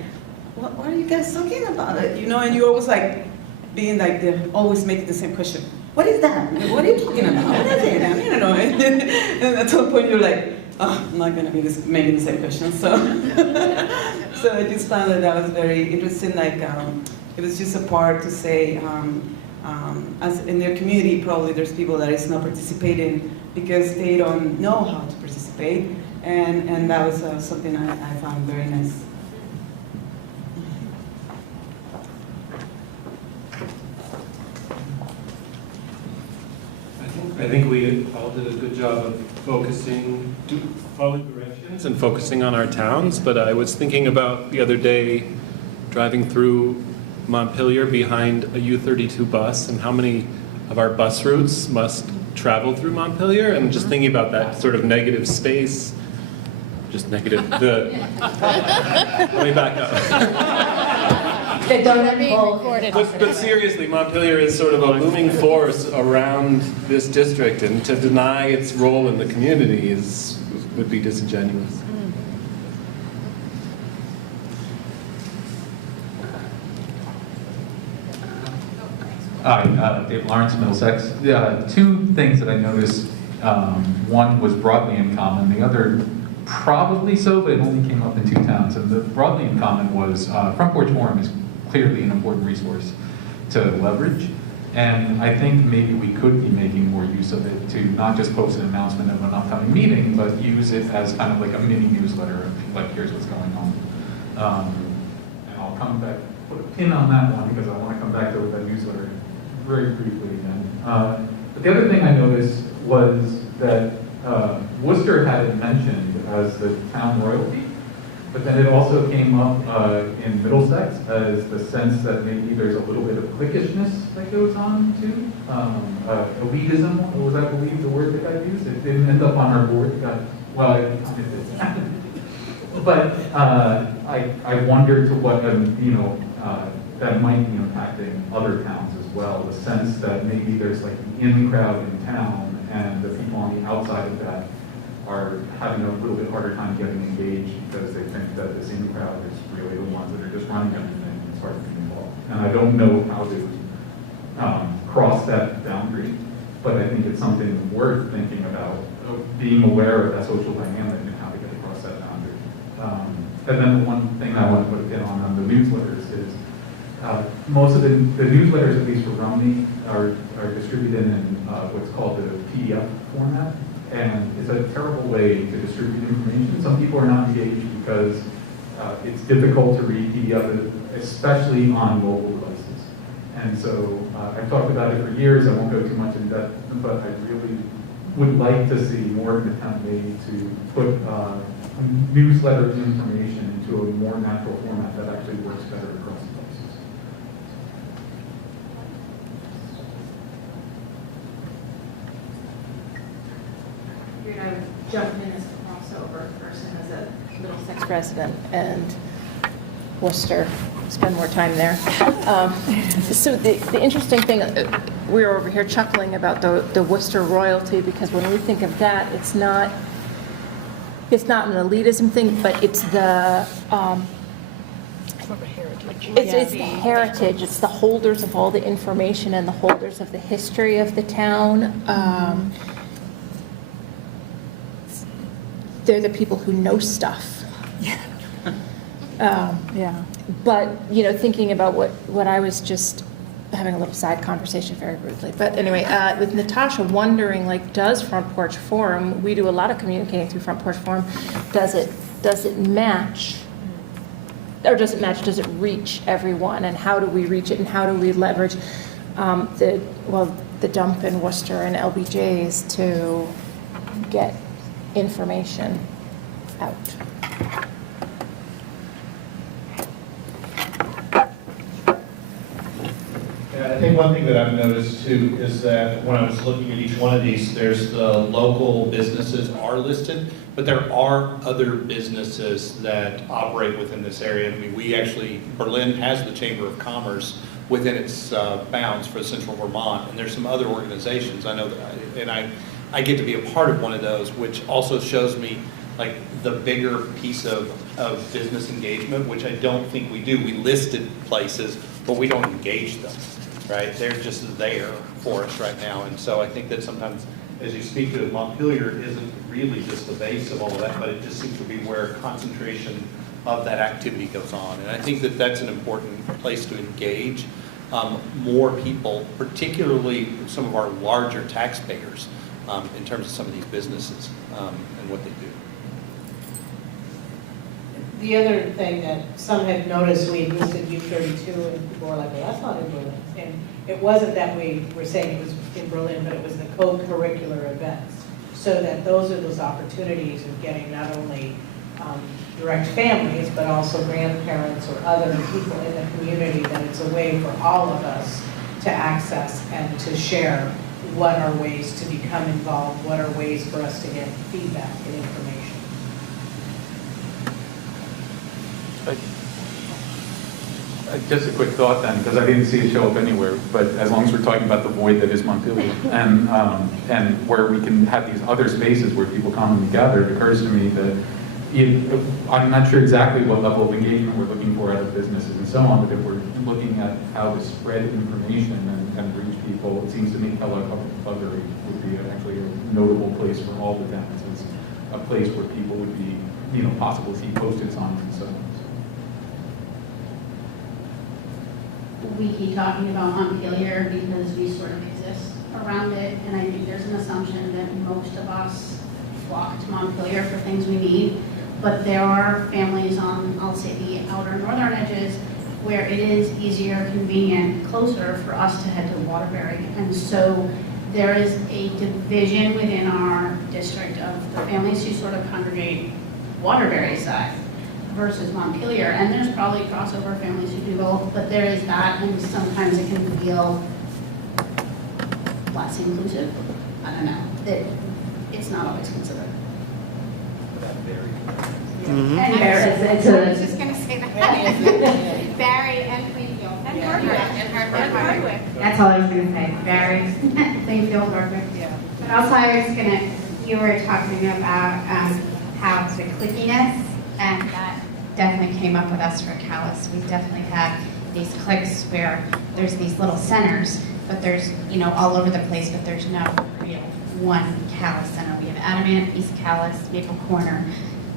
what are you guys talking about? You know, and you're always like being like, always making the same question. What is that? What are you talking about? What is it? I don't know. And at some point you're like, oh, I'm not going to be making the same question. So, so I just found that was very interesting. Like, it was just a part to say, as in their community, probably there's people that is not participating because they don't know how to participate, and that was something I found very nice. I think we all did a good job of following directions and focusing on our towns, but I was thinking about the other day driving through Montpelier behind a U32 bus and how many of our bus routes must travel through Montpelier, and just thinking about that sort of negative space, just negative, let me back up. They don't being recorded. But seriously, Montpelier is sort of a looming force around this district, and to deny its role in the community would be disingenuous. Hi, Dave Lawrence, Middlesex. 2 things that I noticed. One was broadly in common. The other, probably so, but it only came up in 2 towns. And the broadly in common was Front Porch Forum is clearly an important resource to leverage. And I think maybe we could be making more use of it to not just post an announcement of an upcoming meeting, but use it as kind of like a mini newsletter of like, here's what's going on. And I'll come back, put a pin on that one because I want to come back to that newsletter very briefly again. But the other thing I noticed was that Worcester had it mentioned as the town royalty, but then it also came up in Middlesex as the sense that maybe there's a little bit of cliquishness that goes on too. Elitism was, I believe, the word that got used. It didn't end up on our board. It did. But I wonder to what that might be impacting other towns as well. The sense that maybe there's like the in crowd in town, and the people on the outside of that are having a little bit harder time getting engaged because they think that this in crowd is really the ones that are just running everything, and it's hard to be involved. And I don't know how to cross that boundary, but I think it's something worth thinking about, being aware of that social dynamic and how to get across that boundary. And then the one thing I want to put a pin on the newsletters is most of the newsletters, at least for Romney, are distributed in what's called the PDF format. And it's a terrible way to distribute information. Some people are not engaged because it's difficult to read PDF especially on mobile devices. And so I've talked about it for years. I won't go too much in depth, but I really would like to see more of an attempt made to put newsletter information into a more natural format that actually works better across devices. Weird, I would jump in as a crossover person, as a Middlesex resident, and Worcester, spend more time there. So the interesting thing, we were over here chuckling about the Worcester royalty, because when we think of that, it's not an elitism thing, but it's the it's the heritage. It's the holders of all the information and the holders of the history of the town. They're the people who know stuff. Yeah. But, thinking about what I was just having a little side conversation very rudely. But anyway, with Natasha wondering, does Front Porch Forum, we do a lot of communicating through Front Porch Forum, does it match? Or does it reach everyone? And how do we reach it? And how do we leverage the dump in Worcester and LBJ's to get information out? I think one thing that I've noticed too is that when I was looking at each one of these, there's the local businesses are listed, but there are other businesses that operate within this area. I mean, Berlin has the Chamber of Commerce within its bounds for Central Vermont, and there's some other organizations. I know that, and I get to be a part of one of those, which also shows me the bigger piece of business engagement, which I don't think we do. We listed places, but we don't engage them, right? They're just there for us right now. And so I think that sometimes, as you speak to, Montpelier isn't really just the base of all of that, but it just seems to be where concentration of that activity goes on. And I think that that's an important place to engage more people, particularly some of our larger taxpayers, in terms of some of these businesses and what they do. The other thing that some had noticed, we listed U32, and people were like, well, that's not in Berlin. And it wasn't that we were saying it was in Berlin, but it was the co-curricular events. So that those are those opportunities of getting not only direct families, but also grandparents or other people in the community, that it's a way for all of us to access and to share what are ways to become involved, what are ways for us to get feedback and information. Just a quick thought then, because I didn't see it show up anywhere, but as long as we're talking about the void that is Montpelier, and where we can have these other spaces where people commonly gather, it occurs to me that I'm not sure exactly what level of engagement we're looking for out of businesses and so on, but if we're looking at how to spread information and reach people, it seems to me Kellogg Public would be actually a notable place for all the towns. It's a place where people would be, possible to see posted signs and so on. We keep talking about Montpelier because we sort of exist around it, and I think there's an assumption that most of us flock to Montpelier for things we need, but there are families on, I'll say, the outer northern edges where it is easier, convenient, closer for us to head to Waterbury, and so there is a division within our district of the families who sort of congregate Waterbury side versus Montpelier, and there's probably crossover families who do both, but there is that, and sometimes it can feel less inclusive. I don't know. It's not always considered. Mm-hmm. And I was just going to say that. Barry and Plainfield. And Hardwick. That's all I was going to say. Barry, Plainfield, Hardwick. Yeah. But also I was going to, you were talking about how the clickiness, and that definitely came up with us for Calais. We definitely had these clicks where there's these little centers, but there's, all over the place, but there's no real one Calais center. We have Adamant, East Calais, Maple Corner,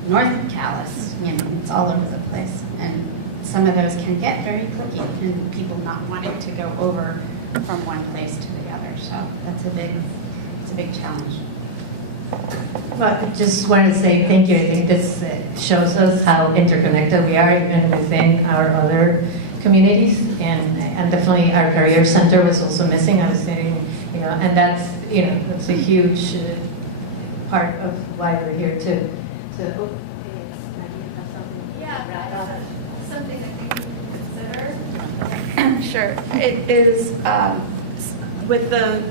North Calais, it's all over the place. And some of those can get very clicky and people not wanting to go over from one place to the other. So that's it's a big challenge. Well, I just wanted to say thank you. I think this shows us how interconnected we are, even within our other communities, and definitely our career center was also missing. I was saying, and that's, that's a huge part of why we're here to something that you can consider. Sure. It is with the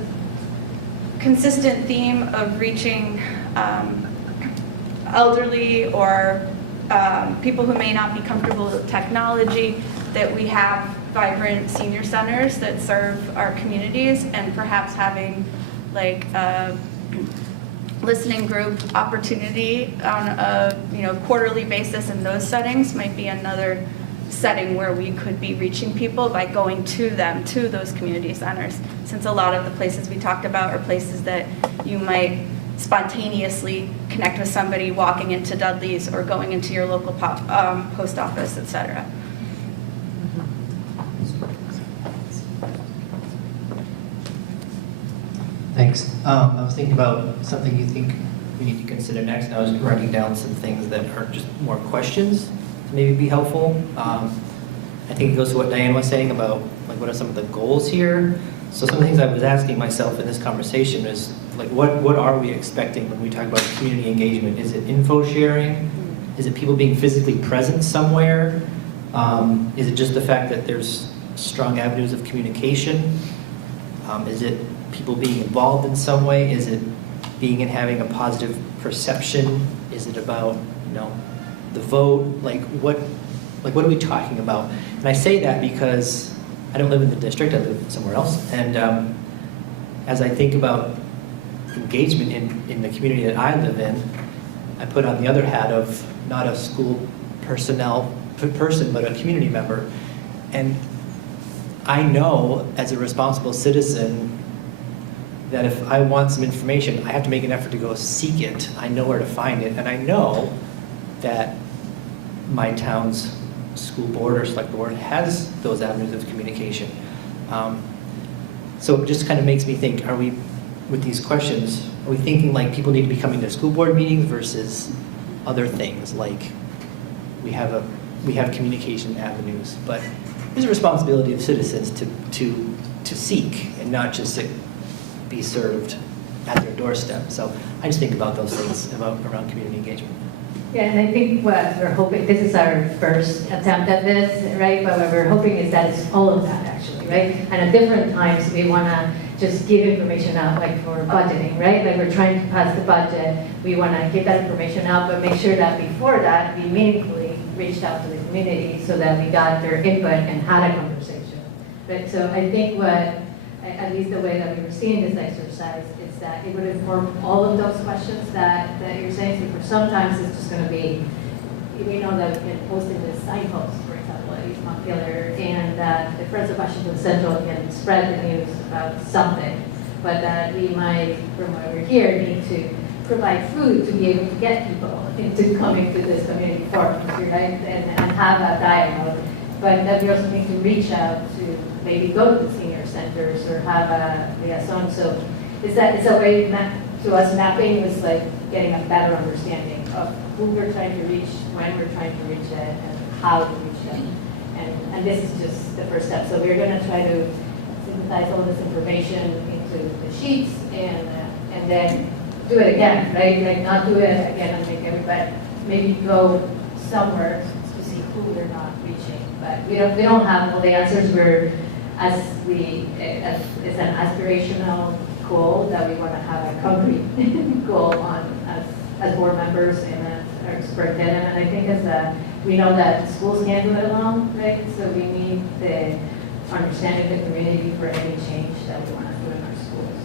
consistent theme of reaching elderly or people who may not be comfortable with technology, that we have vibrant senior centers that serve our communities, and perhaps having like a listening group opportunity on a quarterly basis in those settings might be another setting where we could be reaching people by going to them, to those community centers, since a lot of the places we talked about are places that you might spontaneously connect with somebody walking into Dudley's or going into your local post office, etc. Thanks. I was thinking about something you think we need to consider next, and I was writing down some things that are just more questions to maybe be helpful. I think it goes to what Diane was saying about like what are some of the goals here. So some of the things I was asking myself in this conversation is like what are we expecting when we talk about community engagement? Is it info sharing? Is it people being physically present somewhere? Is it just the fact that there's strong avenues of communication? Is it people being involved in some way? Is it being and having a positive perception? Is it about, the vote? What are we talking about? And I say that because I don't live in the district, I live somewhere else. And as I think about engagement in the community that I live in, I put on the other hat of not a school person, but a community member. And I know as a responsible citizen that if I want some information, I have to make an effort to go seek it. I know where to find it, and I know that my town's school board or select board has those avenues of communication. So it just kind of makes me think, are we, with these questions, are we thinking like people need to be coming to school board meetings versus other things, like we have communication avenues, but there's a responsibility of citizens to seek and not just to be served at their doorstep. So I just think about those things around community engagement. Yeah, and I think what we're hoping, this is our first attempt at this, right? But what we're hoping is that it's all of that actually, right? And at different times we want to just give information out, like for budgeting, right? Like we're trying to pass the budget, we want to give that information out, but make sure that before that we meaningfully reached out to the community so that we got their input and had a conversation. Right? So I think what, at least the way that we were seeing this exercise, is that it would inform all of those questions that you're saying. So for sometimes it's just going to be, we know that we can post in this signpost, for example, at East Montpelier, and that the Friends of Washington Central can spread the news about something, but that we might, from over here, need to provide food to be able to get people into coming to this community forums, right, and have that dialogue. But that we also need to reach out to maybe go to the senior centers or have a liaison. So it's a way to us mapping was like getting a better understanding of who we're trying to reach, when we're trying to reach it, and how to reach them. And this is just the first step. So we're going to try to synthesize all this information into the sheets and then do it again, right? Like not do it again and make everybody maybe go somewhere to see who we're not reaching. But we don't have all the answers. It's an aspirational goal that we want to have a concrete goal on as board members and as our superintendent. And I think we know that schools can't do it alone, right? So we need the understanding of the community for any change that we want to do in our schools.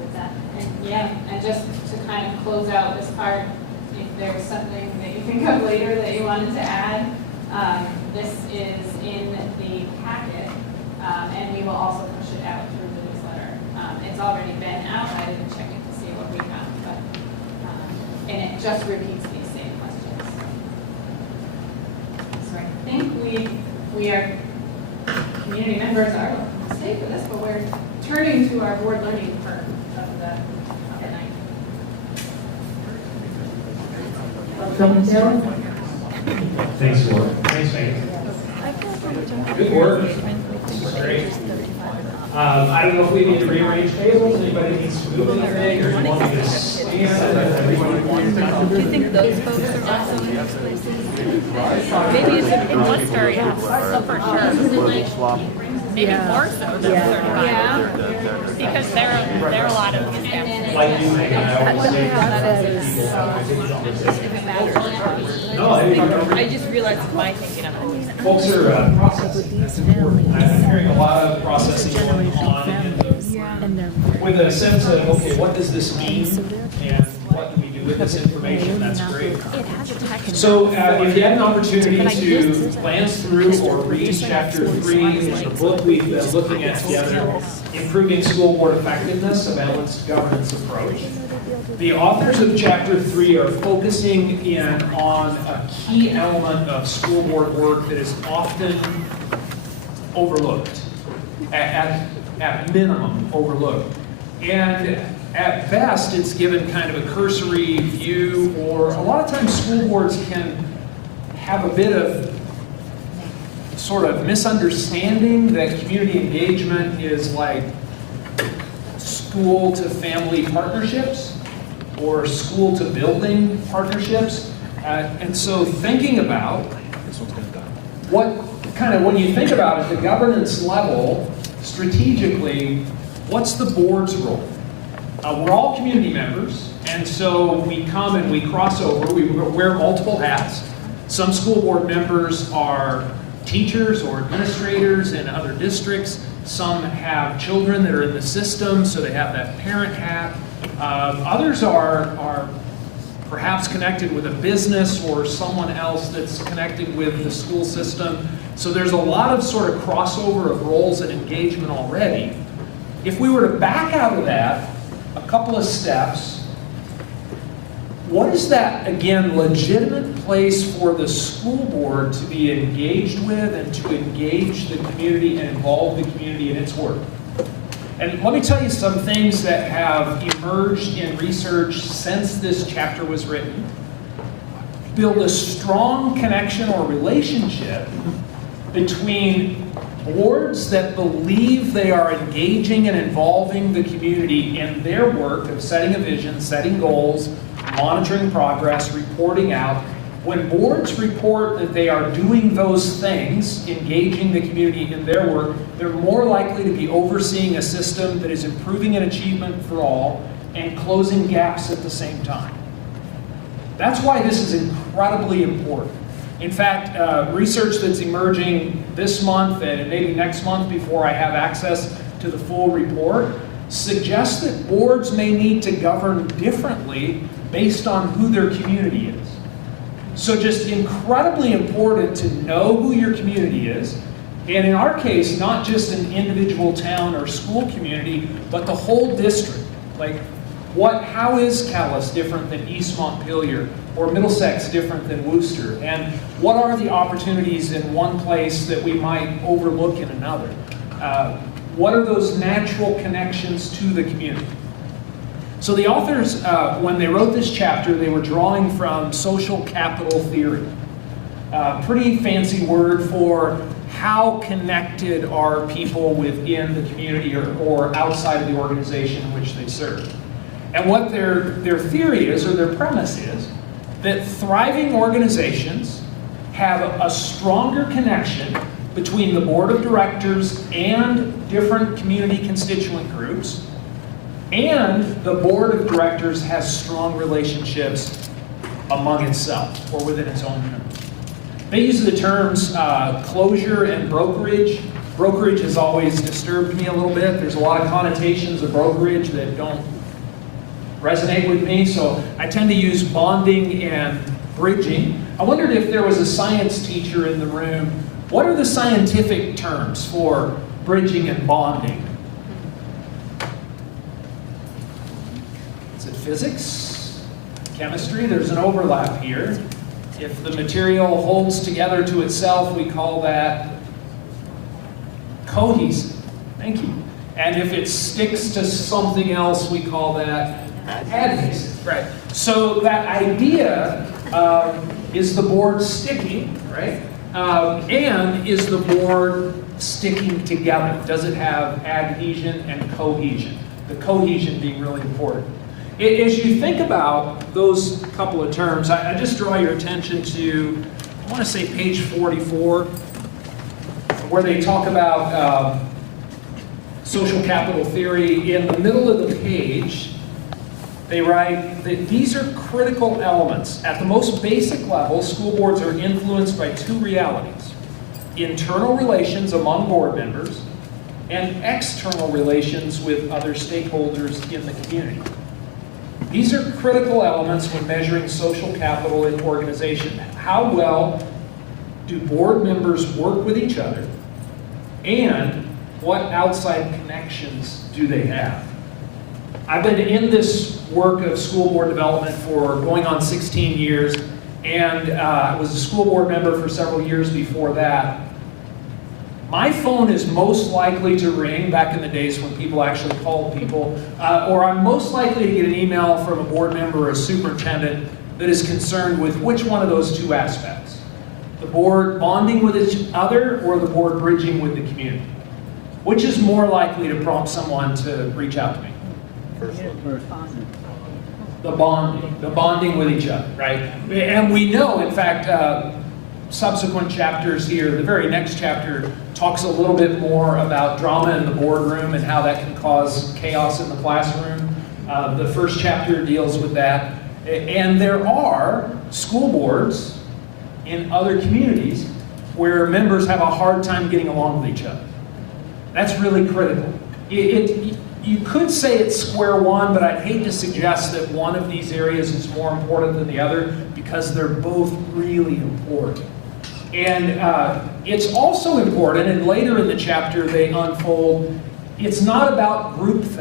With that. And just to kind of close out this part, if there's something that you think of later that you wanted to add, this is in the packet, and we will also push it out through the newsletter. It's already been out. I didn't check it to see what we found, but and it just repeats these same questions. So I think we are community members are welcome to stay for this, but we're turning to our board learning part of the night. Welcome, Joe. Thanks, Laura. Thanks, Megan. Good work. Great. I don't know if we need to rearrange tables. Anybody needs to move anything, or you want me to stand? Do you think those folks are also in those places? Maybe in Worcester, yes, for sure. Maybe more so than certified. Yeah. Because there are a lot of families. Like you, I just realized my thinking of it. Folks are processing. That's important. I'm hearing a lot of processing going on with a sense of, okay, what does this mean? And what do we do with this information? That's great. So if you had an opportunity to glance through or read Chapter 3 in the book we've been looking at together, Improving School Board Effectiveness, a Balanced Governance Approach, the authors of Chapter 3 are focusing in on a key element of school board work that is often overlooked, at minimum overlooked. And at best, it's given kind of a cursory view, or a lot of times school boards can have a bit of sort of misunderstanding that community engagement is like school to family partnerships or school to building partnerships. And so thinking about what kind of, when you think about it, the governance level, strategically, what's the board's role? We're all community members, and so we come and we cross over, we wear multiple hats. Some school board members are teachers or administrators in other districts. Some have children that are in the system, so they have that parent hat. Others are perhaps connected with a business or someone else that's connected with the school system. So there's a lot of sort of crossover of roles and engagement already. If we were to back out of that a couple of steps, what is that, again, legitimate place for the school board to be engaged with and to engage the community and involve the community in its work? And let me tell you some things that have emerged in research since this chapter was written. Build a strong connection or relationship between boards that believe they are engaging and involving the community in their work of setting a vision, setting goals, monitoring progress, reporting out. When boards report that they are doing those things, engaging the community in their work, they're more likely to be overseeing a system that is improving an achievement for all and closing gaps at the same time. That's why this is incredibly important. In fact, research that's emerging this month and maybe next month before I have access to the full report suggests that boards may need to govern differently based on who their community is. So just incredibly important to know who your community is, and in our case, not just an individual town or school community, but the whole district. Like, how is Calais different than East Montpelier, or Middlesex different than Worcester? And what are the opportunities in one place that we might overlook in another? What are those natural connections to the community? So the authors, when they wrote this chapter, they were drawing from social capital theory. Pretty fancy word for how connected are people within the community or outside of the organization in which they serve. And what their theory is, or their premise is, that thriving organizations have a stronger connection between the board of directors and different community constituent groups, and the board of directors has strong relationships among itself or within its own members. They use the terms closure and brokerage. Brokerage has always disturbed me a little bit. There's a lot of connotations of brokerage that don't resonate with me, so I tend to use bonding and bridging. I wondered if there was a science teacher in the room. What are the scientific terms for bridging and bonding? Is it physics? Chemistry? There's an overlap here. If the material holds together to itself, we call that cohesive. Thank you. And if it sticks to something else, we call that adhesive. Right. So that idea is the board sticking, right? And is the board sticking together? Does it have adhesion and cohesion? The cohesion being really important. As you think about those couple of terms, I just draw your attention to, I want to say page 44, where they talk about social capital theory. In the middle of the page, they write that these are critical elements. At the most basic level, school boards are influenced by two realities: internal relations among board members and external relations with other stakeholders in the community. These are critical elements when measuring social capital in organization. How well do board members work with each other, and what outside connections do they have? I've been in this work of school board development for going on 16 years, and I was a school board member for several years before that. My phone is most likely to ring, back in the days when people actually called people, or I'm most likely to get an email from a board member or a superintendent that is concerned with which one of those two aspects: the board bonding with each other or the board bridging with the community. Which is more likely to prompt someone to reach out to me? The bonding with each other, right? And we know, in fact, subsequent chapters here, the very next chapter talks a little bit more about drama in the boardroom and how that can cause chaos in the classroom. The first chapter deals with that. And there are school boards in other communities where members have a hard time getting along with each other. That's really critical. You could say it's square one, but I'd hate to suggest that one of these areas is more important than the other, because they're both really important. And it's also important, and later in the chapter they unfold, it's not about groupthink.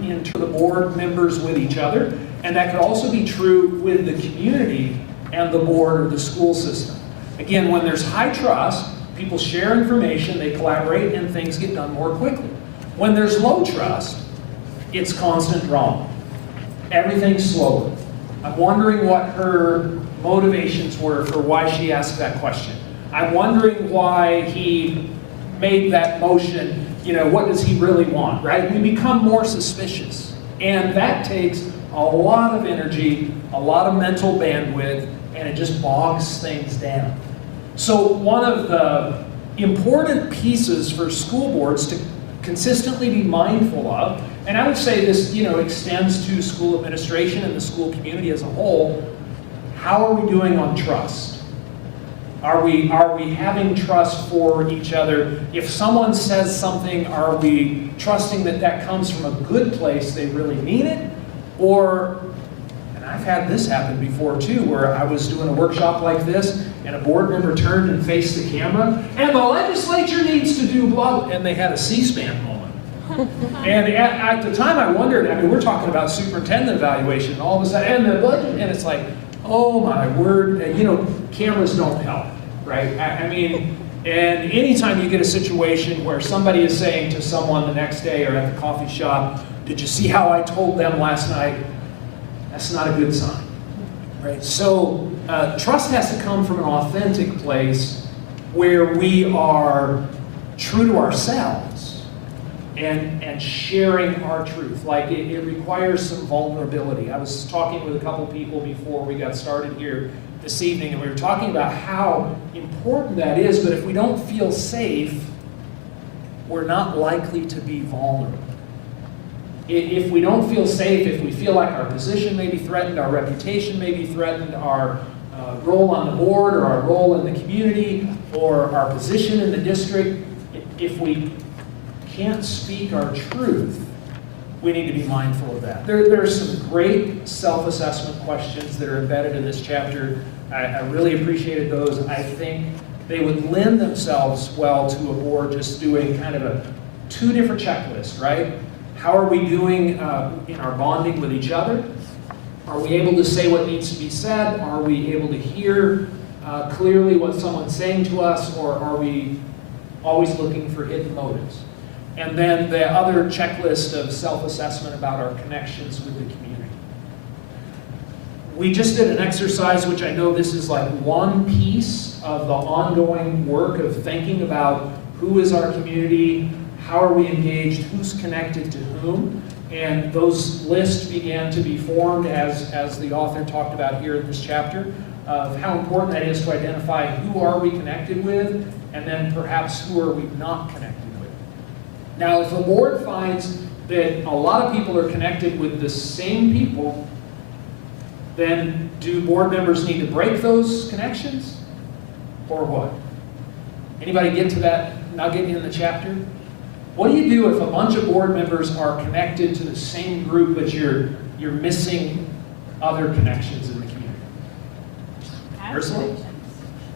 Into the board members with each other, and that could also be true with the community and the board or the school system. Again, when there's high trust, people share information, they collaborate, and things get done more quickly. When there's low trust, it's constant drama. Everything's slower. I'm wondering what her motivations were for why she asked that question. I'm wondering why he made that motion. You know, what does he really want, right? We become more suspicious. And that takes a lot of energy, a lot of mental bandwidth, and it just bogs things down. So one of the important pieces for school boards to consistently be mindful of, and I would say this, you know, extends to school administration and the school community as a whole, how are we doing on trust? Are we having trust for each other? If someone says something, are we trusting that that comes from a good place, they really mean it? Or, and I've had this happen before too, where I was doing a workshop like this, and a board member turned and faced the camera, and the legislature needs to do blah, and they had a C-SPAN moment. And at the time I wondered, I mean, we're talking about superintendent evaluation and all of a sudden, and the budget, and it's like, oh my word, you know, cameras don't help, right? I mean, and anytime you get a situation where somebody is saying to someone the next day or at the coffee shop, did you see how I told them last night? That's not a good sign, right? So trust has to come from an authentic place where we are true to ourselves and sharing our truth. Like it requires some vulnerability. I was talking with a couple people before we got started here this evening, and we were talking about how important that is, but if we don't feel safe, we're not likely to be vulnerable. If we don't feel safe, if we feel like our position may be threatened, our reputation may be threatened, our role on the board or our role in the community or our position in the district, if we can't speak our truth, we need to be mindful of that. There are some great self-assessment questions that are embedded in this chapter. I really appreciated those. I think they would lend themselves well to a board just doing kind of two different checklists, right? How are we doing in our bonding with each other? Are we able to say what needs to be said? Are we able to hear clearly what someone's saying to us, or are we always looking for hidden motives? And then the other checklist of self-assessment about our connections with the community. We just did an exercise, which I know this is like one piece of the ongoing work of thinking about who is our community, how are we engaged, who's connected to whom, and those lists began to be formed as the author talked about here in this chapter, of how important that is to identify who are we connected with, and then perhaps who are we not connected with. Now, if the board finds that a lot of people are connected with the same people, then do board members need to break those connections, or what? Anybody get to that nugget in the chapter? What do you do if a bunch of board members are connected to the same group, but you're missing other connections in the community? Ursula?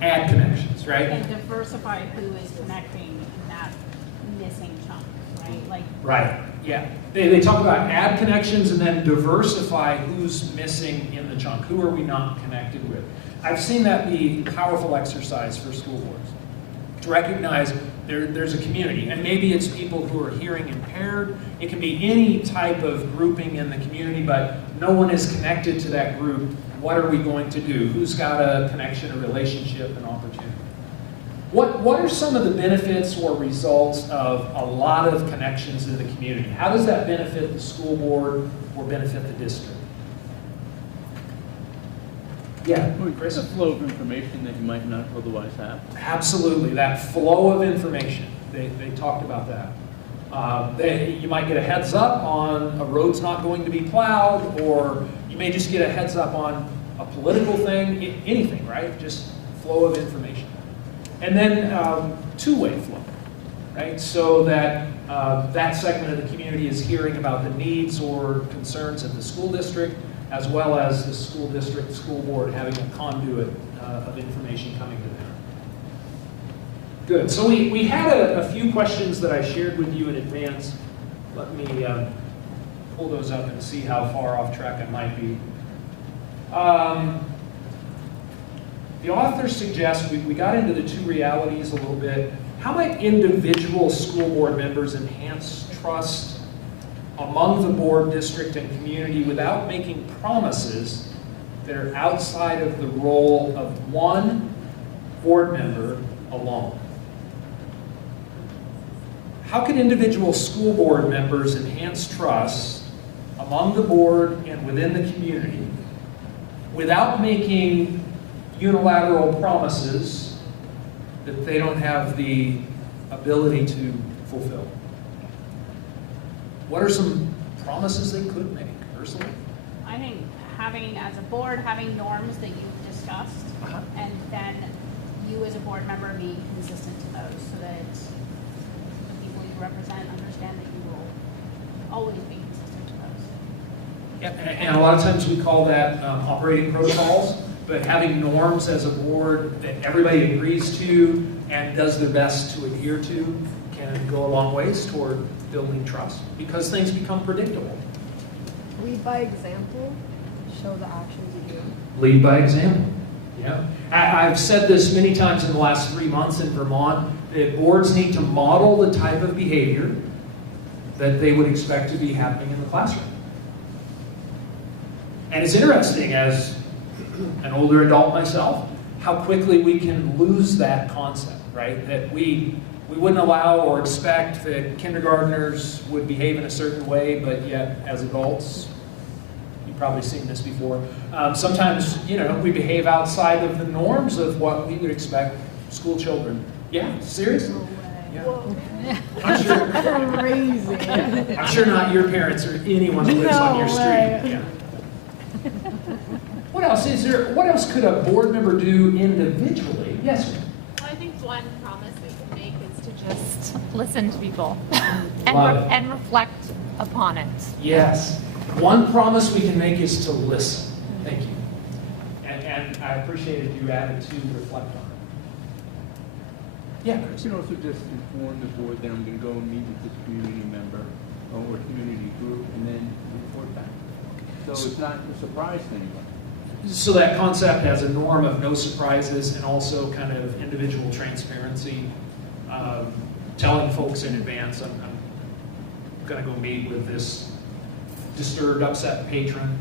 Add connections, right? And diversify who is connecting in that missing chunk, right? Like. Right, yeah. They talk about add connections and then diversify who's missing in the chunk. Who are we not connected with? I've seen that be a powerful exercise for school boards. To recognize there's a community, and maybe it's people who are hearing impaired. It can be any type of grouping in the community, but no one is connected to that group. What are we going to do? Who's got a connection, a relationship, an opportunity? What are some of the benefits or results of a lot of connections in the community? How does that benefit the school board or benefit the district? Yeah, Chris? A flow of information that you might not otherwise have. Absolutely, that flow of information. They talked about that. You might get a heads up on a road's not going to be plowed, or you may just get a heads up on a political thing, anything, right? Just flow of information. And then two-way flow, right? So that that segment of the community is hearing about the needs or concerns of the school district, as well as the school district, school board having a conduit of information coming to them. Good, so we had a few questions that I shared with you in advance. Let me pull those up and see how far off track I might be. The author suggests, we got into the two realities a little bit. How might individual school board members enhance trust among the board, district, and community without making promises that are outside of the role of one board member alone? How can individual school board members enhance trust among the board and within the community without making unilateral promises that they don't have the ability to fulfill? What are some promises they could make? Ursula? I think as a board, having norms that you've discussed, and then you as a board member be consistent to those, so that the people you represent understand that you will always be consistent to those. Yeah, and a lot of times we call that operating protocols, but having norms as a board that everybody agrees to and does their best to adhere to can go a long ways toward building trust, because things become predictable. Lead by example, show the actions you do. Lead by example. Yeah. I've said this many times in the last 3 months in Vermont, that boards need to model the type of behavior that they would expect to be happening in the classroom. And it's interesting, as an older adult myself, how quickly we can lose that concept, right? That we wouldn't allow or expect that kindergartners would behave in a certain way, but yet as adults, you've probably seen this before, sometimes, we behave outside of the norms of what we would expect school children. Yeah, seriously? Yeah. I'm sure. Crazy. I'm sure not your parents or anyone that lives on your street. Yeah. What else is there? What else could a board member do individually? Yes, ma'am. Well, I think one promise we can make is to just listen to people Love it. and reflect upon it. Yes. One promise we can make is to listen. Thank you. And I appreciated you added to reflect on it. Yeah, Chris. You can also just inform the board that I'm going to go and meet with this community member or community group, and then report back. So it's not a surprise to anybody. So that concept has a norm of no surprises and also kind of individual transparency, telling folks in advance, I'm going to go meet with this disturbed, upset patron,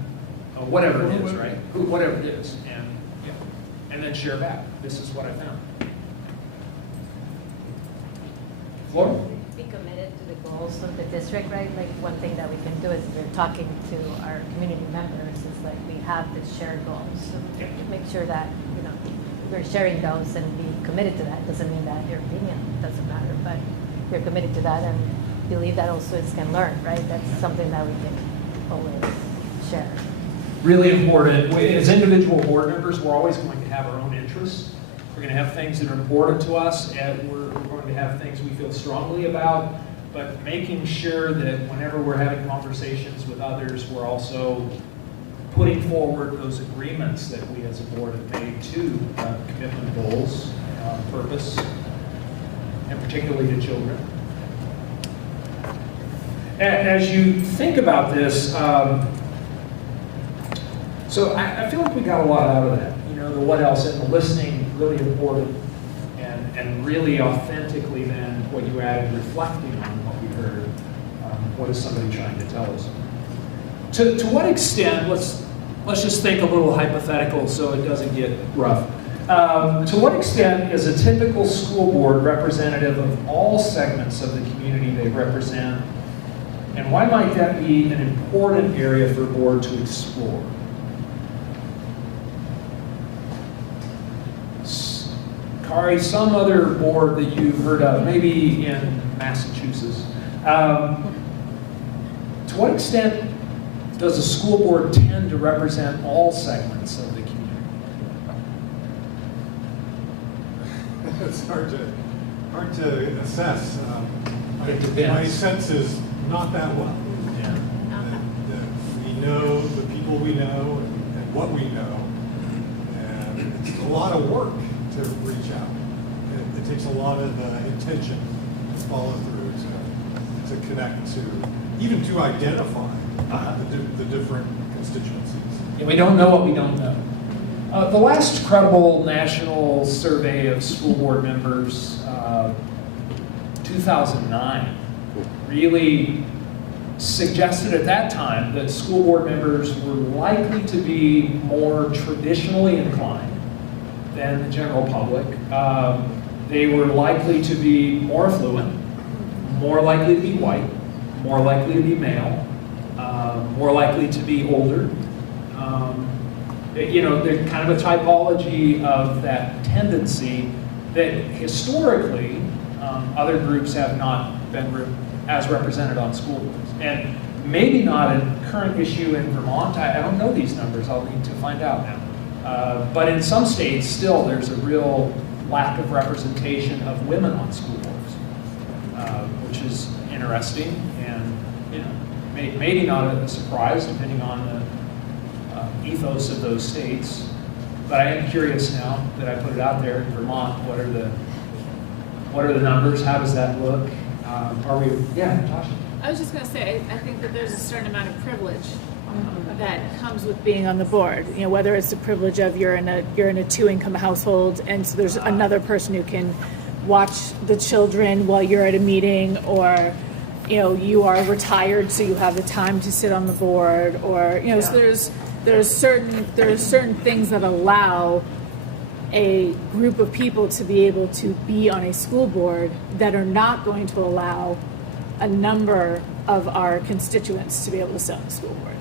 whatever it is, right? Whatever it is, and then share back. This is what I found. Flora? Be committed to the goals of the district, right? Like one thing that we can do is we're talking to our community members is like we have the shared goals. So make sure that, we're sharing those and be committed to that. Doesn't mean that your opinion doesn't matter, but you're committed to that and believe that all students can learn, right? That's something that we can always share. Really important. As individual board members, we're always going to have our own interests. We're going to have things that are important to us, and we're going to have things we feel strongly about, but making sure that whenever we're having conversations with others, we're also putting forward those agreements that we as a board have made to commitment goals, purpose, and particularly to children. And as you think about this, so I feel like we got a lot out of that. The what else, and the listening, really important, and really authentically then what you added, reflecting on what we heard. What is somebody trying to tell us? To what extent, let's just think a little hypothetical so it doesn't get rough. To what extent is a typical school board representative of all segments of the community they represent? And why might that be an important area for a board to explore? Kari, some other board that you've heard of, maybe in Massachusetts. To what extent does a school board tend to represent all segments of the community? It's hard to assess. It depends. My sense is not that well. Yeah. That we know the people we know and what we know, and it's a lot of work to reach out. It takes a lot of intention to follow through, to connect to, even to identify the different constituencies. And we don't know what we don't know. The last credible national survey of school board members, 2009, really suggested at that time that school board members were likely to be more traditionally inclined than the general public. They were likely to be more affluent, more likely to be white, more likely to be male, more likely to be older. There's kind of a typology of that tendency that historically other groups have not been as represented on school boards. And maybe not a current issue in Vermont. I don't know these numbers. I'll need to find out now. But in some states, still, there's a real lack of representation of women on school boards, which is interesting and maybe not a surprise depending on the ethos of those states. But I am curious now that I put it out there in Vermont, what are the What are the numbers? How does that look? Are we, yeah, Natasha? I was just going to say, I think that there's a certain amount of privilege that comes with being on the board. You know, whether it's the privilege of you're in a 2-income household, and so there's another person who can watch the children while you're at a meeting, or you are retired, so you have the time to sit on the board, or so there's certain things that allow a group of people to be able to be on a school board that are not going to allow a number of our constituents to be able to sit on the school board.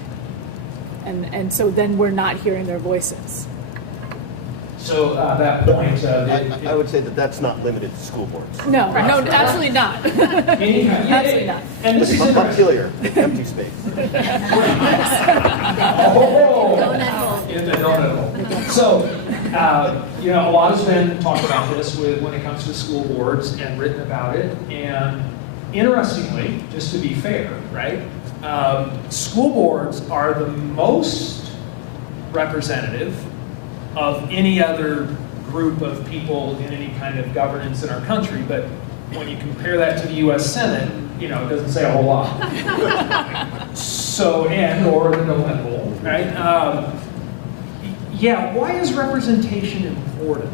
And so then we're not hearing their voices. So that point, I would say that that's not limited to school boards. No, absolutely not. Absolutely not. And this is Montpelier, empty space. In the donut hole. So, a lot has been talked about this when it comes to school boards and written about it. And interestingly, just to be fair, right? School boards are the most representative of any other group of people in any kind of governance in our country, but when you compare that to the U.S. Senate, it doesn't say a whole lot. So, or the donut hole, right? Why is representation important?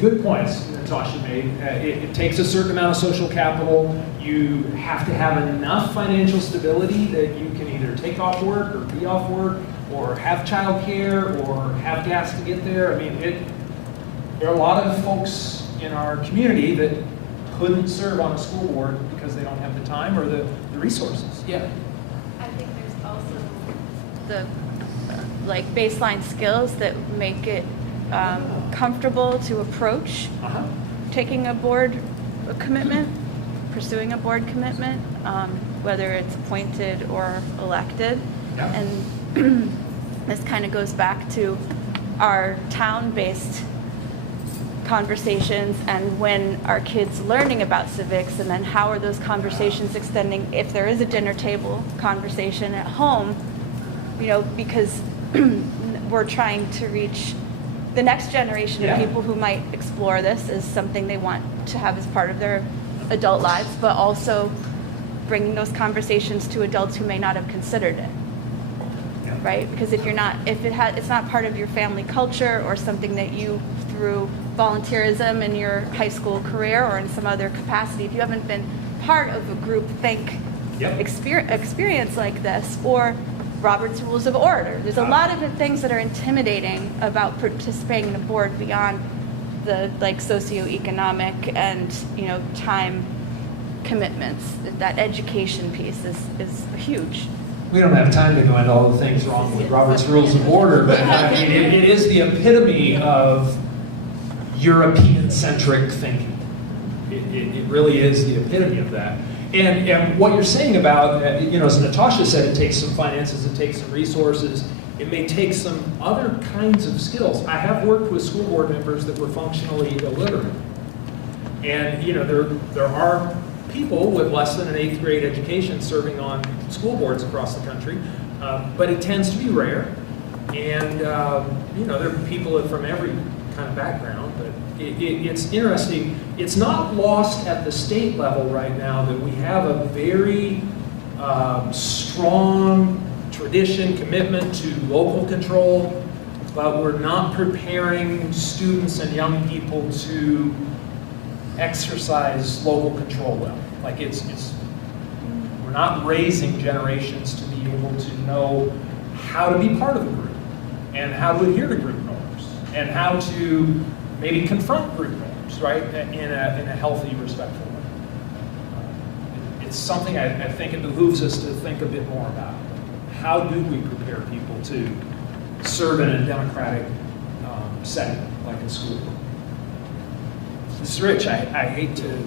Good points Natasha made. It takes a certain amount of social capital. You have to have enough financial stability that you can either take off work or be off work, or have childcare, or have gas to get there. I mean, there are a lot of folks in our community that couldn't serve on a school board because they don't have the time or the resources. Yeah. I think there's also the baseline skills that make it comfortable to approach taking a board commitment, pursuing a board commitment, whether it's appointed or elected. Yeah. And this kind of goes back to our town-based conversations and when our kids learning about civics, and then how are those conversations extending if there is a dinner table conversation at home, because we're trying to reach the next generation of people who might explore this as something they want to have as part of their adult lives, but also bringing those conversations to adults who may not have considered it. Right? Because if it's not part of your family culture or something that you, through volunteerism in your high school career or in some other capacity, if you haven't been part of a group think experience like this, or Robert's Rules of Order, there's a lot of things that are intimidating about participating in a board beyond the socioeconomic and time commitments. That education piece is huge. We don't have time to go into all the things wrong with Robert's Rules of Order, but I mean, it is the epitome of European-centric thinking. It really is the epitome of that. And what you're saying about, as Natasha said, it takes some finances, it takes some resources, it may take some other kinds of skills. I have worked with school board members that were functionally illiterate. And, there are people with less than an 8th grade education serving on school boards across the country, but it tends to be rare. And, there are people from every kind of background, but it's interesting. It's not lost at the state level right now that we have a very strong tradition, commitment to local control, but we're not preparing students and young people to exercise local control well. We're not raising generations to be able to know how to be part of a group, and how to adhere to group norms, and how to maybe confront group norms, right, in a healthy, respectful way. It's something I think it behooves us to think a bit more about. How do we prepare people to serve in a democratic setting like a school board? This is Rich. I hate to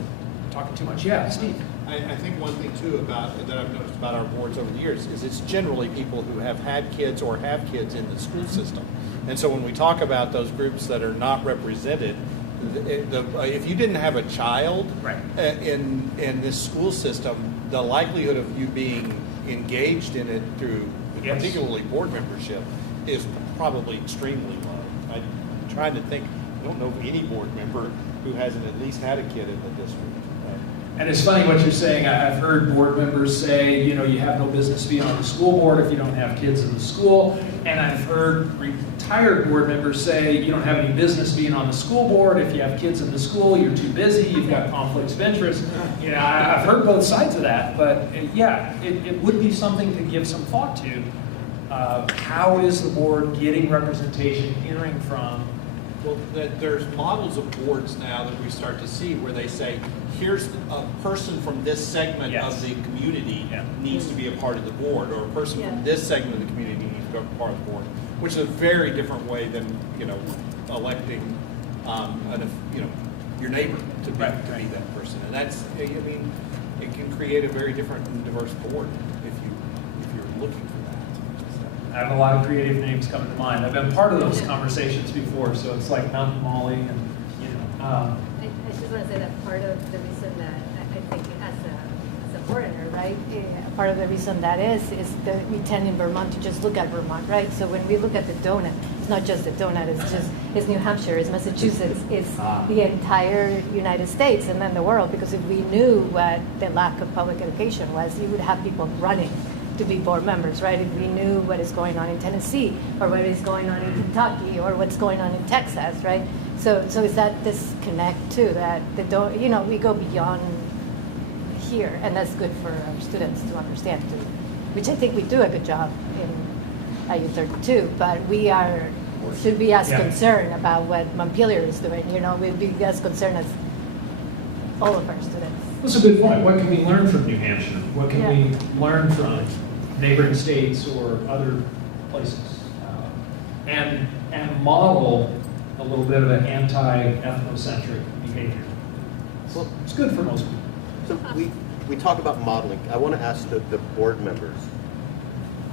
talk too much. Yeah, Steve. I think one thing too that I've noticed about our boards over the years is it's generally people who have had kids or have kids in the school system. And so when we talk about those groups that are not represented, if you didn't have a child in this school system, the likelihood of you being engaged in it through particularly board membership is probably extremely low. I'm trying to think, I don't know of any board member who hasn't at least had a kid in the district. And it's funny what you're saying. I've heard board members say, you know, you have no business being on the school board if you don't have kids in the school. And I've heard retired board members say, you don't have any business being on the school board if you have kids in the school, you're too busy, you've got conflicts of interest. You know, I've heard both sides of that, but yeah, it would be something to give some thought to. How is the board getting representation hearing from? Well, there's models of boards now that we start to see where they say, here's a person from this segment of the community needs to be a part of the board, or a person from this segment of the community needs to be a part of the board, which is a very different way than, you know, electing, your neighbor to be that person. And that's, I mean, it can create a very different and diverse board if you're looking for that. I have a lot of creative names coming to mind. I've been part of those conversations before, so it's like Mountain Molly and, you know. I just want to say that part of the reason that I think as a foreigner, right, part of the reason that is that we tend in Vermont to just look at Vermont, right? So when we look at the donut, it's not just the donut, it's New Hampshire, it's Massachusetts, it's the entire United States and then the world, because if we knew what the lack of public education was, you would have people running to be board members, right? If we knew what is going on in Tennessee, or what is going on in Kentucky, or what's going on in Texas, right? So is that disconnect too, that we go beyond here, and that's good for our students to understand too, which I think we do a good job in IU 32, but we should be as concerned about what Montpelier is doing, we'd be as concerned as all of our students. That's a good point. What can we learn from New Hampshire? What can we learn from neighboring states or other places? And model a little bit of an anti-ethnocentric behavior. Well, it's good for most people. So we talk about modeling. I want to ask the board members,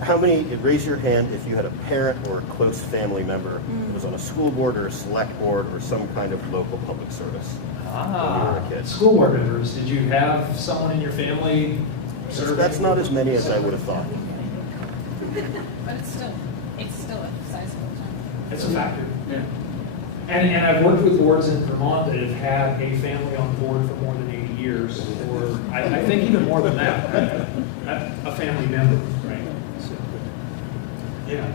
how many, raise your hand if you had a parent or a close family member that was on a school board or a select board or some kind of local public service when you were a kid? School board members. Did you have someone in your family serve? That's not as many as I would have thought. But it's still a sizable chunk. It's a factor, yeah. And I've worked with boards in Vermont that have had a family on board for more than 80 years, or I think even more than that, a family member, right? So, yeah,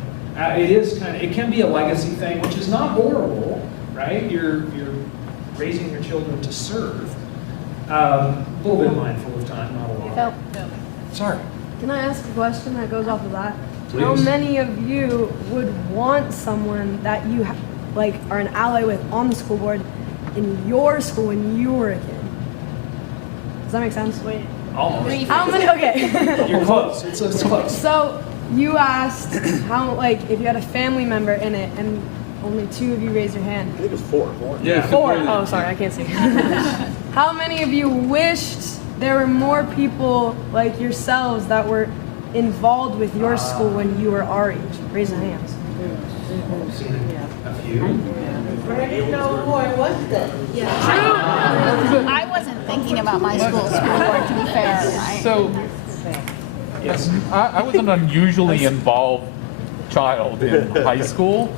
it can be a legacy thing, which is not horrible, right? You're raising your children to serve. A little bit mindful of time, not a lot. Sorry. Can I ask a question that goes off of that? Please. How many of you would want someone that you are an ally with on the school board in your school when you were a kid? Does that make sense? Wait. Almost. How many? Okay. You're close. It's close. So you asked how, if you had a family member in it, and only 2 of you raised your hand. I think it was 4. Yeah. 4. Oh, sorry, I can't see. How many of you wished there were more people like yourselves that were involved with your school when you were our age? Raise your hands. A few. I didn't know who I was then. I wasn't thinking about my school board, to be fair. So, yes, I was an unusually involved child in high school,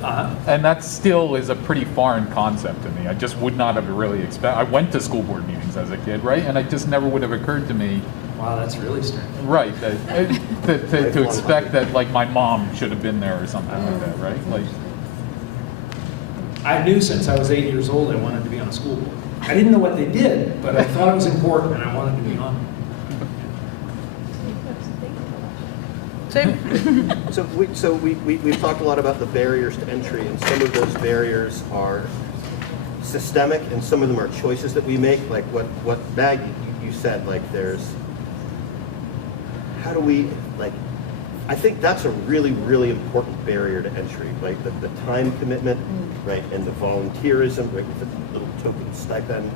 and that still is a pretty foreign concept to me. I just would not have really expected. I went to school board meetings as a kid, right? And it just never would have occurred to me. Wow, that's really strange. Right, to expect that my mom should have been there or something like that, right? I knew since I was 8 years old I wanted to be on a school board. I didn't know what they did, but I thought it was important and I wanted to be on Same. So we've talked a lot about the barriers to entry, and some of those barriers are systemic, and some of them are choices that we make. Like what Maggie you said. There's how do we I think that's a really, really important barrier to entry, like the time commitment, right, and the volunteerism, right, with the little token stipend,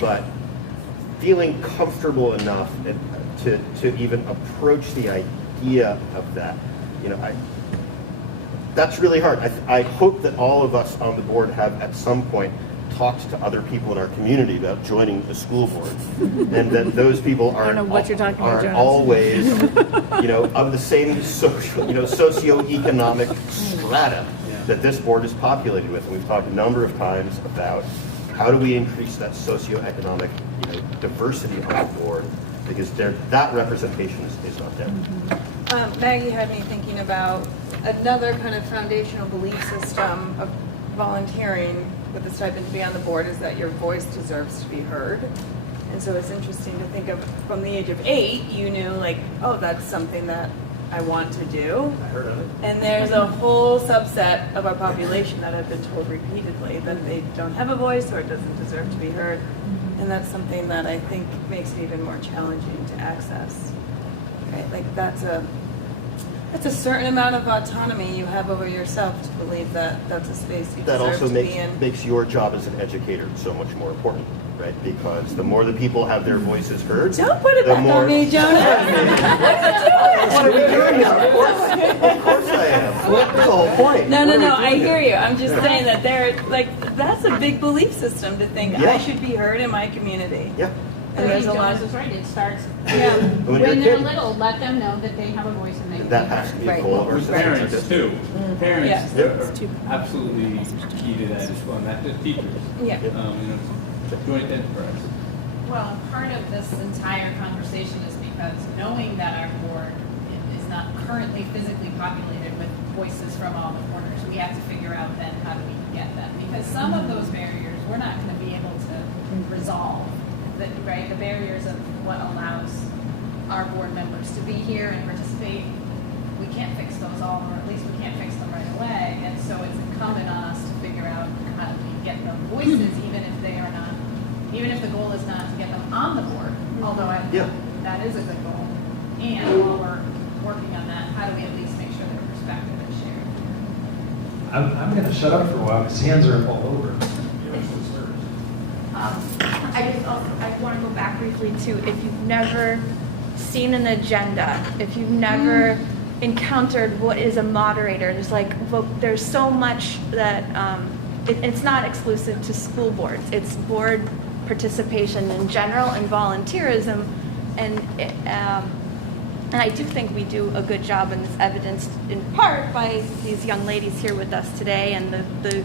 but feeling comfortable enough to even approach the idea of that, that's really hard. I hope that all of us on the board have at some point talked to other people in our community about joining the school board, and that those people aren't always, of the same social, socioeconomic strata that this board is populated with. And we've talked a number of times about how do we increase that socioeconomic diversity on the board? Because that representation is not there. Maggie had me thinking about another kind of foundational belief system of volunteering with the stipend to be on the board is that your voice deserves to be heard. And so it's interesting to think of from the age of 8, you knew like, oh, that's something that I want to do. I heard of it. And there's a whole subset of our population that have been told repeatedly that they don't have a voice or it doesn't deserve to be heard. And that's something that I think makes it even more challenging to access. Right? Like that's a certain amount of autonomy you have over yourself to believe that that's a space you That deserve also to be in. makes your job as an educator so much more important, right? Because the more the people have their voices heard, Don't put it the back more. on me, Jonah. What are we doing now? Of course I am. That's the whole point. No, What are we I doing hear here? you. I'm just saying that that's a big belief system to think Yeah. I should be heard in my community. Yeah. And there's a lot Jonas is right, it starts When you're a when they're kid. little, let them know that they have a voice and they can That be has to be a heard. goal of our system. Parents too. Parents Yes. are absolutely key to that as well, not just teachers. Yeah. Joint enterprise. Well, part of this entire conversation is because knowing that our board is not currently physically populated with voices from all the corners, we have to figure out then how do we get them. Because some of those barriers, we're not going to be able to resolve. The barriers of what allows our board members to be here and participate, we can't fix those all, or at least we can't fix them right away. And so it's incumbent on us to figure out how do we get them voices, even if the goal is not to get them on the board, although that is a good goal. And while we're working on that, how do we at least make sure their perspective is shared? I'm going to shut up for a while because hands are all over. I want to go back briefly to if you've never seen an agenda, if you've never encountered what is a moderator, there's so much that it's not exclusive to school boards. It's board participation in general and volunteerism, and I do think we do a good job, and it's evidenced in part by these young ladies here with us today and the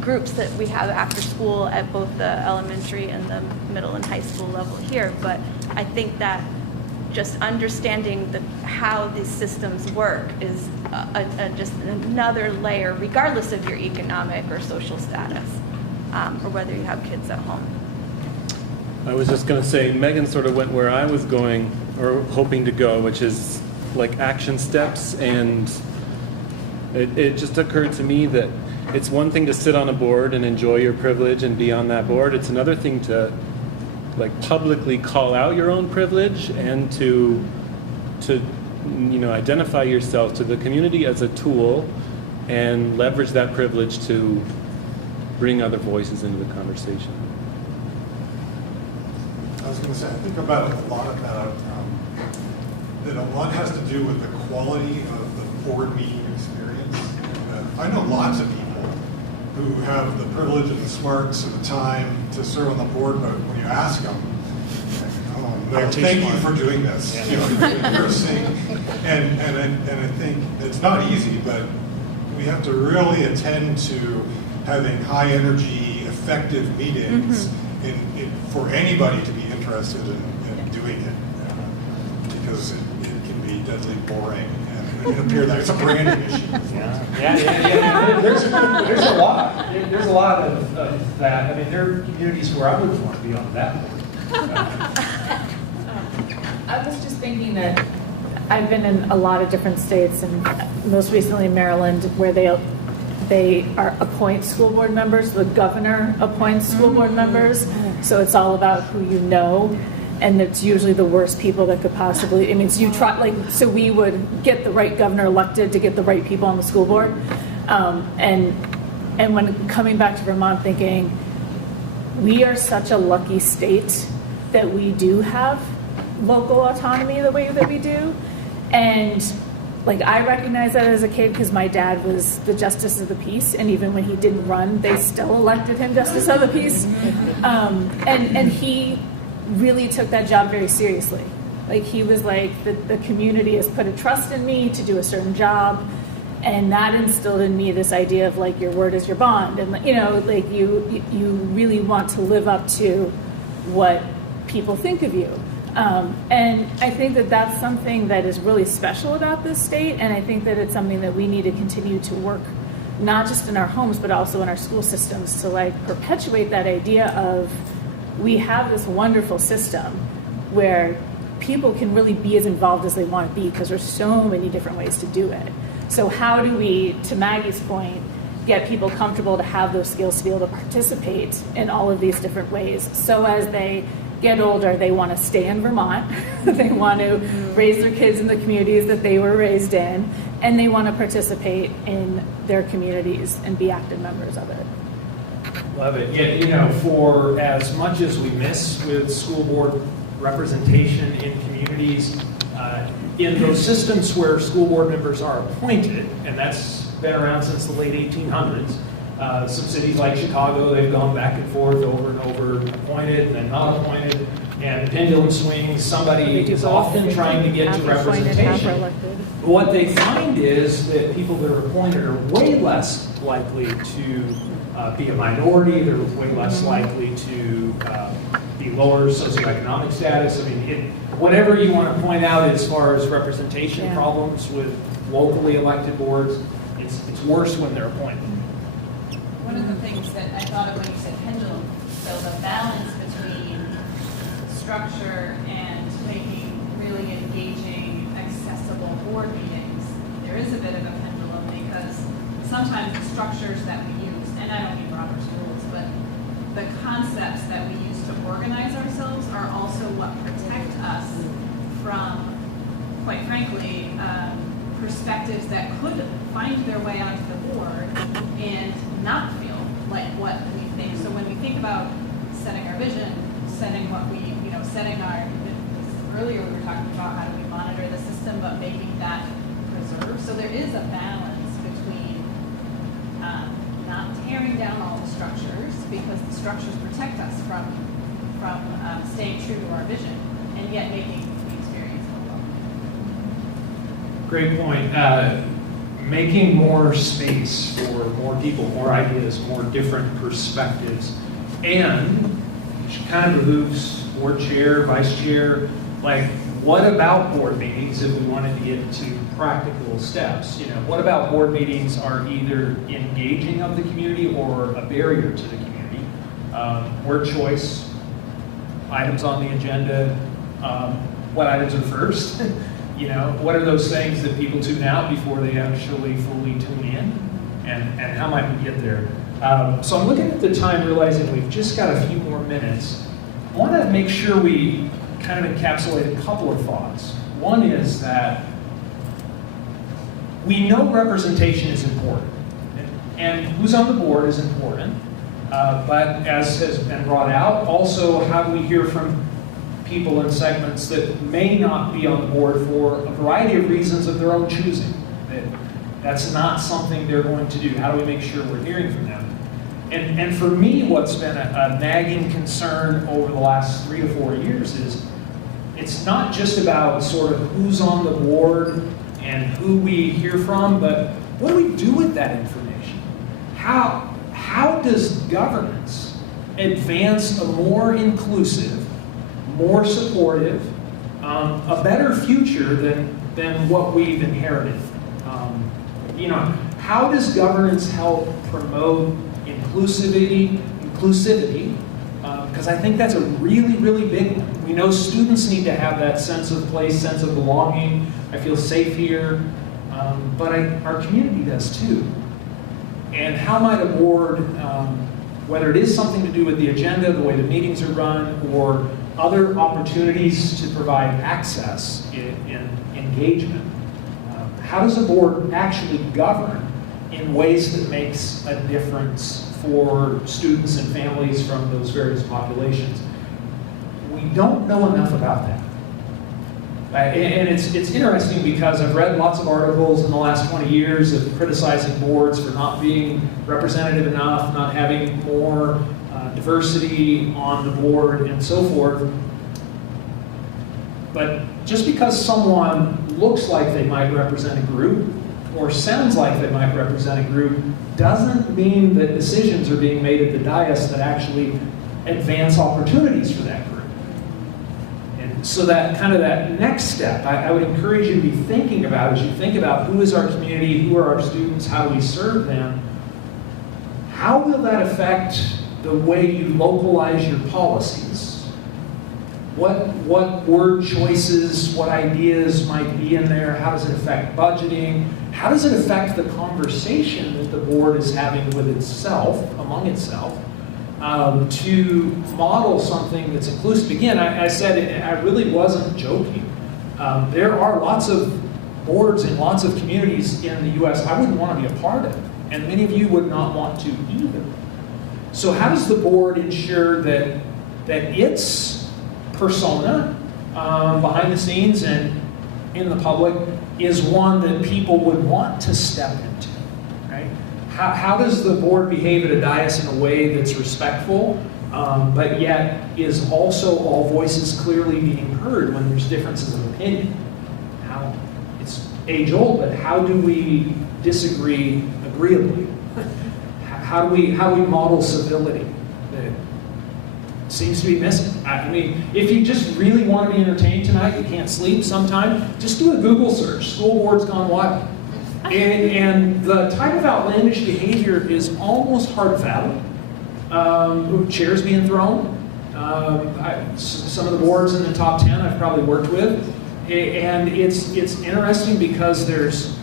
groups that we have after school at both the elementary and the middle and high school level here. But I think that just understanding how these systems work is just another layer, regardless of your economic or social status, or whether you have kids at home. I was just going to say, Megan sort of went where I was going, or hoping to go, which is like action steps. And it just occurred to me that it's one thing to sit on a board and enjoy your privilege and be on that board. It's another thing to like publicly call out your own privilege and to identify yourself to the community as a tool and leverage that privilege to bring other voices into the conversation. I was going to say, I think about a lot about that a lot has to do with the quality of the board meeting experience. I know lots of people who have the privilege and the smarts and the time to serve on the board, but when you ask them, oh, no, thank you for doing this. Yeah. You know, you're saying, and I think it's not easy, but we have to really attend to having high energy, effective meetings for anybody to be interested in doing it, because it can be deadly boring. And it appears that it's a branding issue. Yeah. There's a lot. There's a lot of that. I mean, there are communities where I wouldn't want to be on that board. I was just thinking that I've been in a lot of different states, and most recently in Maryland, where they appoint school board members. The governor appoints school board members, so it's all about who you know, and it's usually the worst people that could possibly. I mean, so you try so we would get the right governor elected to get the right people on the school board, and when coming back to Vermont, thinking we are such a lucky state that we do have local autonomy the way that we do, and. Like, I recognize that as a kid because my dad was the Justice of the Peace, and even when he didn't run, they still elected him Justice of the Peace. And he really took that job very seriously. Like, he was like, the community has put a trust in me to do a certain job, And that instilled in me this idea of like your word is your bond, and like you really want to live up to what people think of you. And I think that that's something that is really special about this state, and I think that it's something that we need to continue to work, not just in our homes, but also in our school systems, to like perpetuate that idea of we have this wonderful system where people can really be as involved as they want to be because there's so many different ways to do it. So how do we, to Maggie's point, get people comfortable to have those skills to be able to participate in all of these different ways, so as they get older, they want to stay in Vermont, they want to raise their kids in the communities that they were raised in, and they want to participate in their communities and be active members of it. Love it. Yeah, for as much as we miss with school board representation in communities, in those systems where school board members are appointed, and that's been around since the late 1800s, some cities like Chicago, they've gone back and forth over and over, appointed and then not appointed, and the pendulum swings. Somebody is often trying to get to representation. What they find is that people that are appointed are way less likely to be a minority, they're way less likely to be lower socioeconomic status. I mean, whatever you want to point out as far as representation problems with locally elected boards, it's worse when they're appointed. One of the things that I thought of when you said pendulum, so the balance between structure and making really engaging, accessible board meetings, there is a bit of a pendulum because sometimes the structures that we use, and I don't mean Robert's rules, but the concepts that we use to organize ourselves are also what protect us from, quite frankly, perspectives that could find their way onto the board and not feel like what we think. So when we think about setting our vision, setting what we, setting our, earlier we were talking about how do we monitor the system, but making that preserve. So there is a balance between not tearing down all the structures, because the structures protect us from staying true to our vision, and yet making the experience more welcome. Great point. Making more space for more people, more ideas, more different perspectives, and which kind of behooves board chair, vice chair, like what about board meetings if we wanted to get to practical steps? What about board meetings are either engaging of the community or a barrier to the community? Word choice, items on the agenda, what items are first? What are those things that people tune out before they actually fully tune in? And how might we get there? So I'm looking at the time, realizing we've just got a few more minutes. I want to make sure we kind of encapsulate a couple of thoughts. One is that we know representation is important, and who's on the board is important, but as has been brought out, also how do we hear from people in segments that may not be on the board for a variety of reasons of their own choosing. That's not something they're going to do. How do we make sure we're hearing from them? And for me, what's been a nagging concern over the last 3 to 4 years is it's not just about sort of who's on the board and who we hear from, but what do we do with that information? How does governance advance a more inclusive, more supportive, a better future than what we've inherited? How does governance help promote inclusivity? Because I think that's a really, really big one. We know students need to have that sense of place, sense of belonging. I feel safe here, but our community does too. And how might a board, whether it is something to do with the agenda, the way the meetings are run, or other opportunities to provide access in engagement, how does a board actually govern in ways that makes a difference for students and families from those various populations? We don't know enough about that. And it's interesting because I've read lots of articles in the last 20 years of criticizing boards for not being representative enough, not having more diversity on the board and so forth. But just because someone looks like they might represent a group or sounds like they might represent a group doesn't mean that decisions are being made at the dais that actually advance opportunities for that group. And so that kind of that next step, I would encourage you to be thinking about as you think about who is our community, who are our students, how do we serve them, how will that affect the way you localize your policies? What word choices, what ideas might be in there? How does it affect budgeting? How does it affect the conversation that the board is having with itself, among itself, to model something that's inclusive? Again, I said it, I really wasn't joking. There are lots of boards in lots of communities in the U.S. I wouldn't want to be a part of, and many of you would not want to either. So how does the board ensure that its persona behind the scenes and in the public is one that people would want to step into, right? How does the board behave at a dais in a way that's respectful, but yet is also all voices clearly being heard when there's differences of opinion? How, it's age old, but how do we disagree agreeably? How do we model civility? That seems to be missing. I mean, if you just really want to be entertained tonight, you can't sleep sometime, just do a Google search, school board's gone wild. And the type of outlandish behavior is almost hard to fathom. Chairs being thrown. Some of the boards in the top 10 I've probably worked with. And it's interesting because there's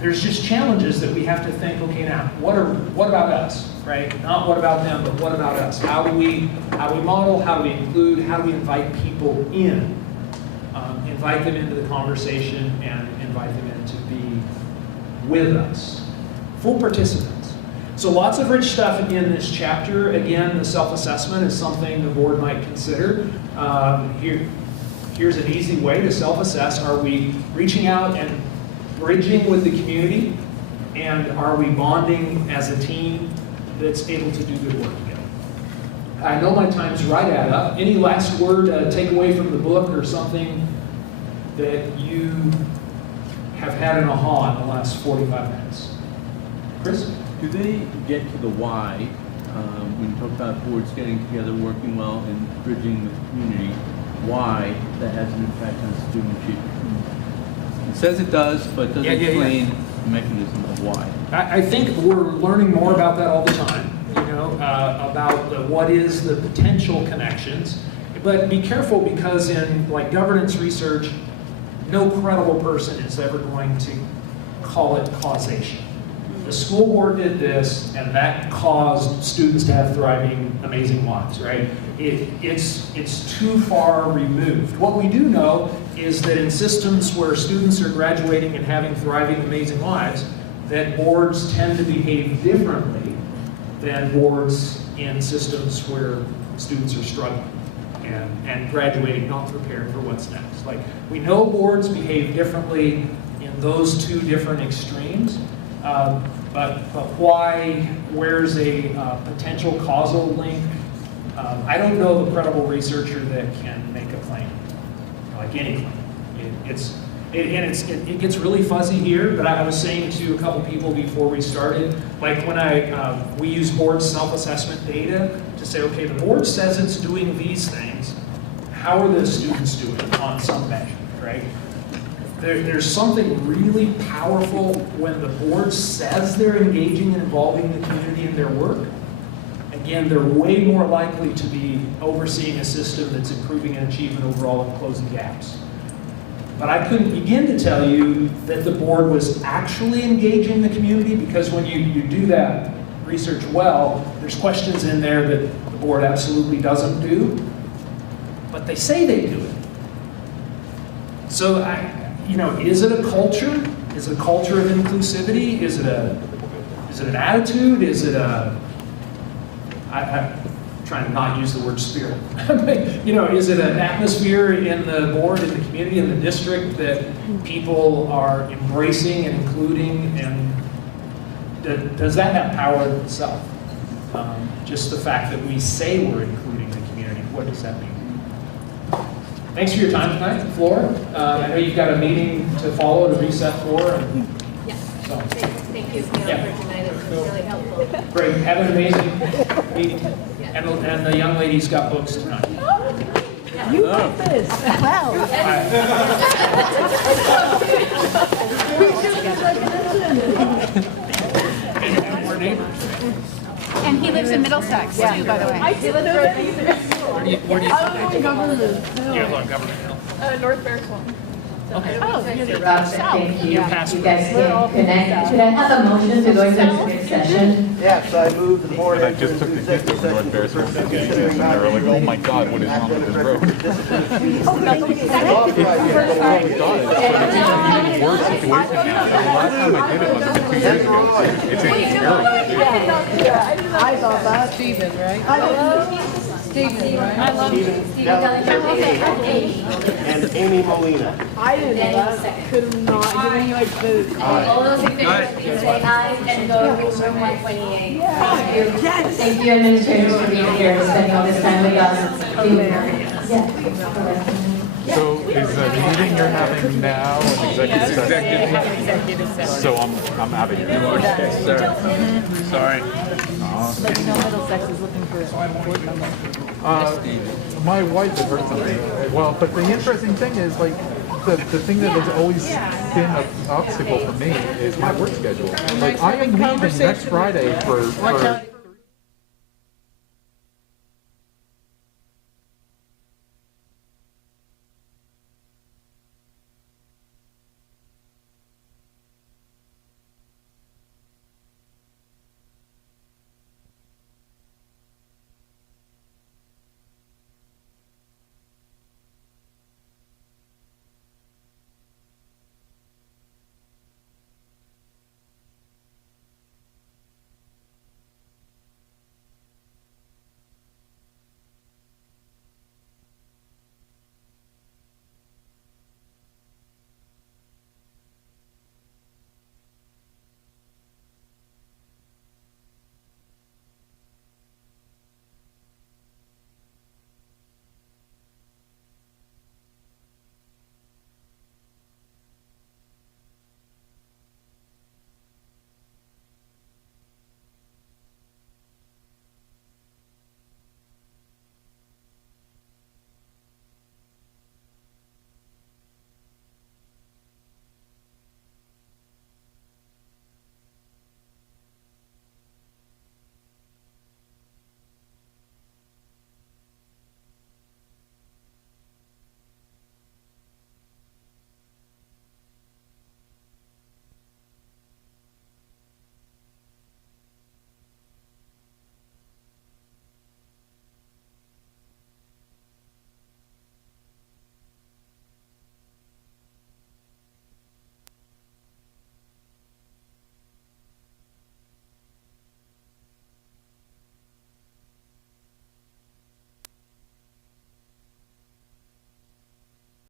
just challenges that we have to think, okay, now, what about us, right? Not what about them, but what about us? How do we model, how do we include, how do we invite people in? Invite them into the conversation and invite them in to be with us. Full participants. So lots of rich stuff in this chapter. Again, the self-assessment is something the board might consider. Here's an easy way to self-assess. Are we reaching out and bridging with the community, and are we bonding as a team that's able to do good work together? I know my time's right at up. Any last word, takeaway from the book, or something that you have had an aha in the last 45 minutes? Chris? Do they get to the why, when you talk about boards getting together, working well, and bridging the community, why that has an impact on student achievement? It says it does, but doesn't explain the mechanism of why. I think we're learning more about that all the time, about what is the potential connections. But be careful, because in like governance research, no credible person is ever going to call it causation. The school board did this, and that caused students to have thriving, amazing lives, right? It's too far removed. What we do know is that in systems where students are graduating and having thriving, amazing lives, that boards tend to behave differently than boards in systems where students are struggling and graduating not prepared for what's next. Like, we know boards behave differently in those two different extremes. But why, where's a potential causal link? I don't know the credible researcher that can make a claim, like any claim. It gets really fuzzy here, but I was saying to a couple people before we started, like when we use board self-assessment data to say, okay, the board says it's doing these things, how are the students doing on some measure, right? There's something really powerful when the board says they're engaging and involving the community in their work. Again, they're way more likely to be overseeing a system that's improving achievement overall and closing gaps. But I couldn't begin to tell you that the board was actually engaging the community, because when you do that research well, there's questions in there that the board absolutely doesn't do, but they say they do it. So is it a culture? Is it a culture of inclusivity? Is it an attitude? Is it I'm trying to not use the word spirit. Is it an atmosphere in the board, in the community, in the district that people are embracing and including, and does that have power itself? Just the fact that we say we're including the community, what does that mean? Thanks for your time tonight, Flora. I know you've got a meeting to follow to reset Flora. Yes. So, Thank you, Neil, for tonight. It was really helpful. great, have an amazing meeting. And the young lady's got books tonight. You got this. Wow. And we're neighbors. And he lives in Middlesex too, by the way. I didn't know that either. Where do you I was on government. You live on Government Hill? North Bearsville. Okay. Oh, thank you. You guys Passed can connect. Should I have a motion to go into executive session? Yes, I move the board. I just took the kids over North Bearsville to Jesus, and they were like, oh my God, what is wrong with this road? Oh my God, it's an even worse situation now. The last time I did it must have been 2 years ago. It's in terrible. I saw that. Steven, right? I love Steven, right? I love And Amy Molina. I didn't know that. Could not give any like food. All those in favor, please say aye and go to room 128. Thank you. Yes. Thank you, administrators, for being here and spending all this time with us. Yeah. So is the meeting you're having now an executive session? So I'm out of here. Okay, sir. Sorry. Like, you know, Middlesex is looking for a board member. My wife had heard something. Well, but the interesting thing is, like, the thing that has always been an obstacle for me is my work schedule. Like, I am leaving next Friday for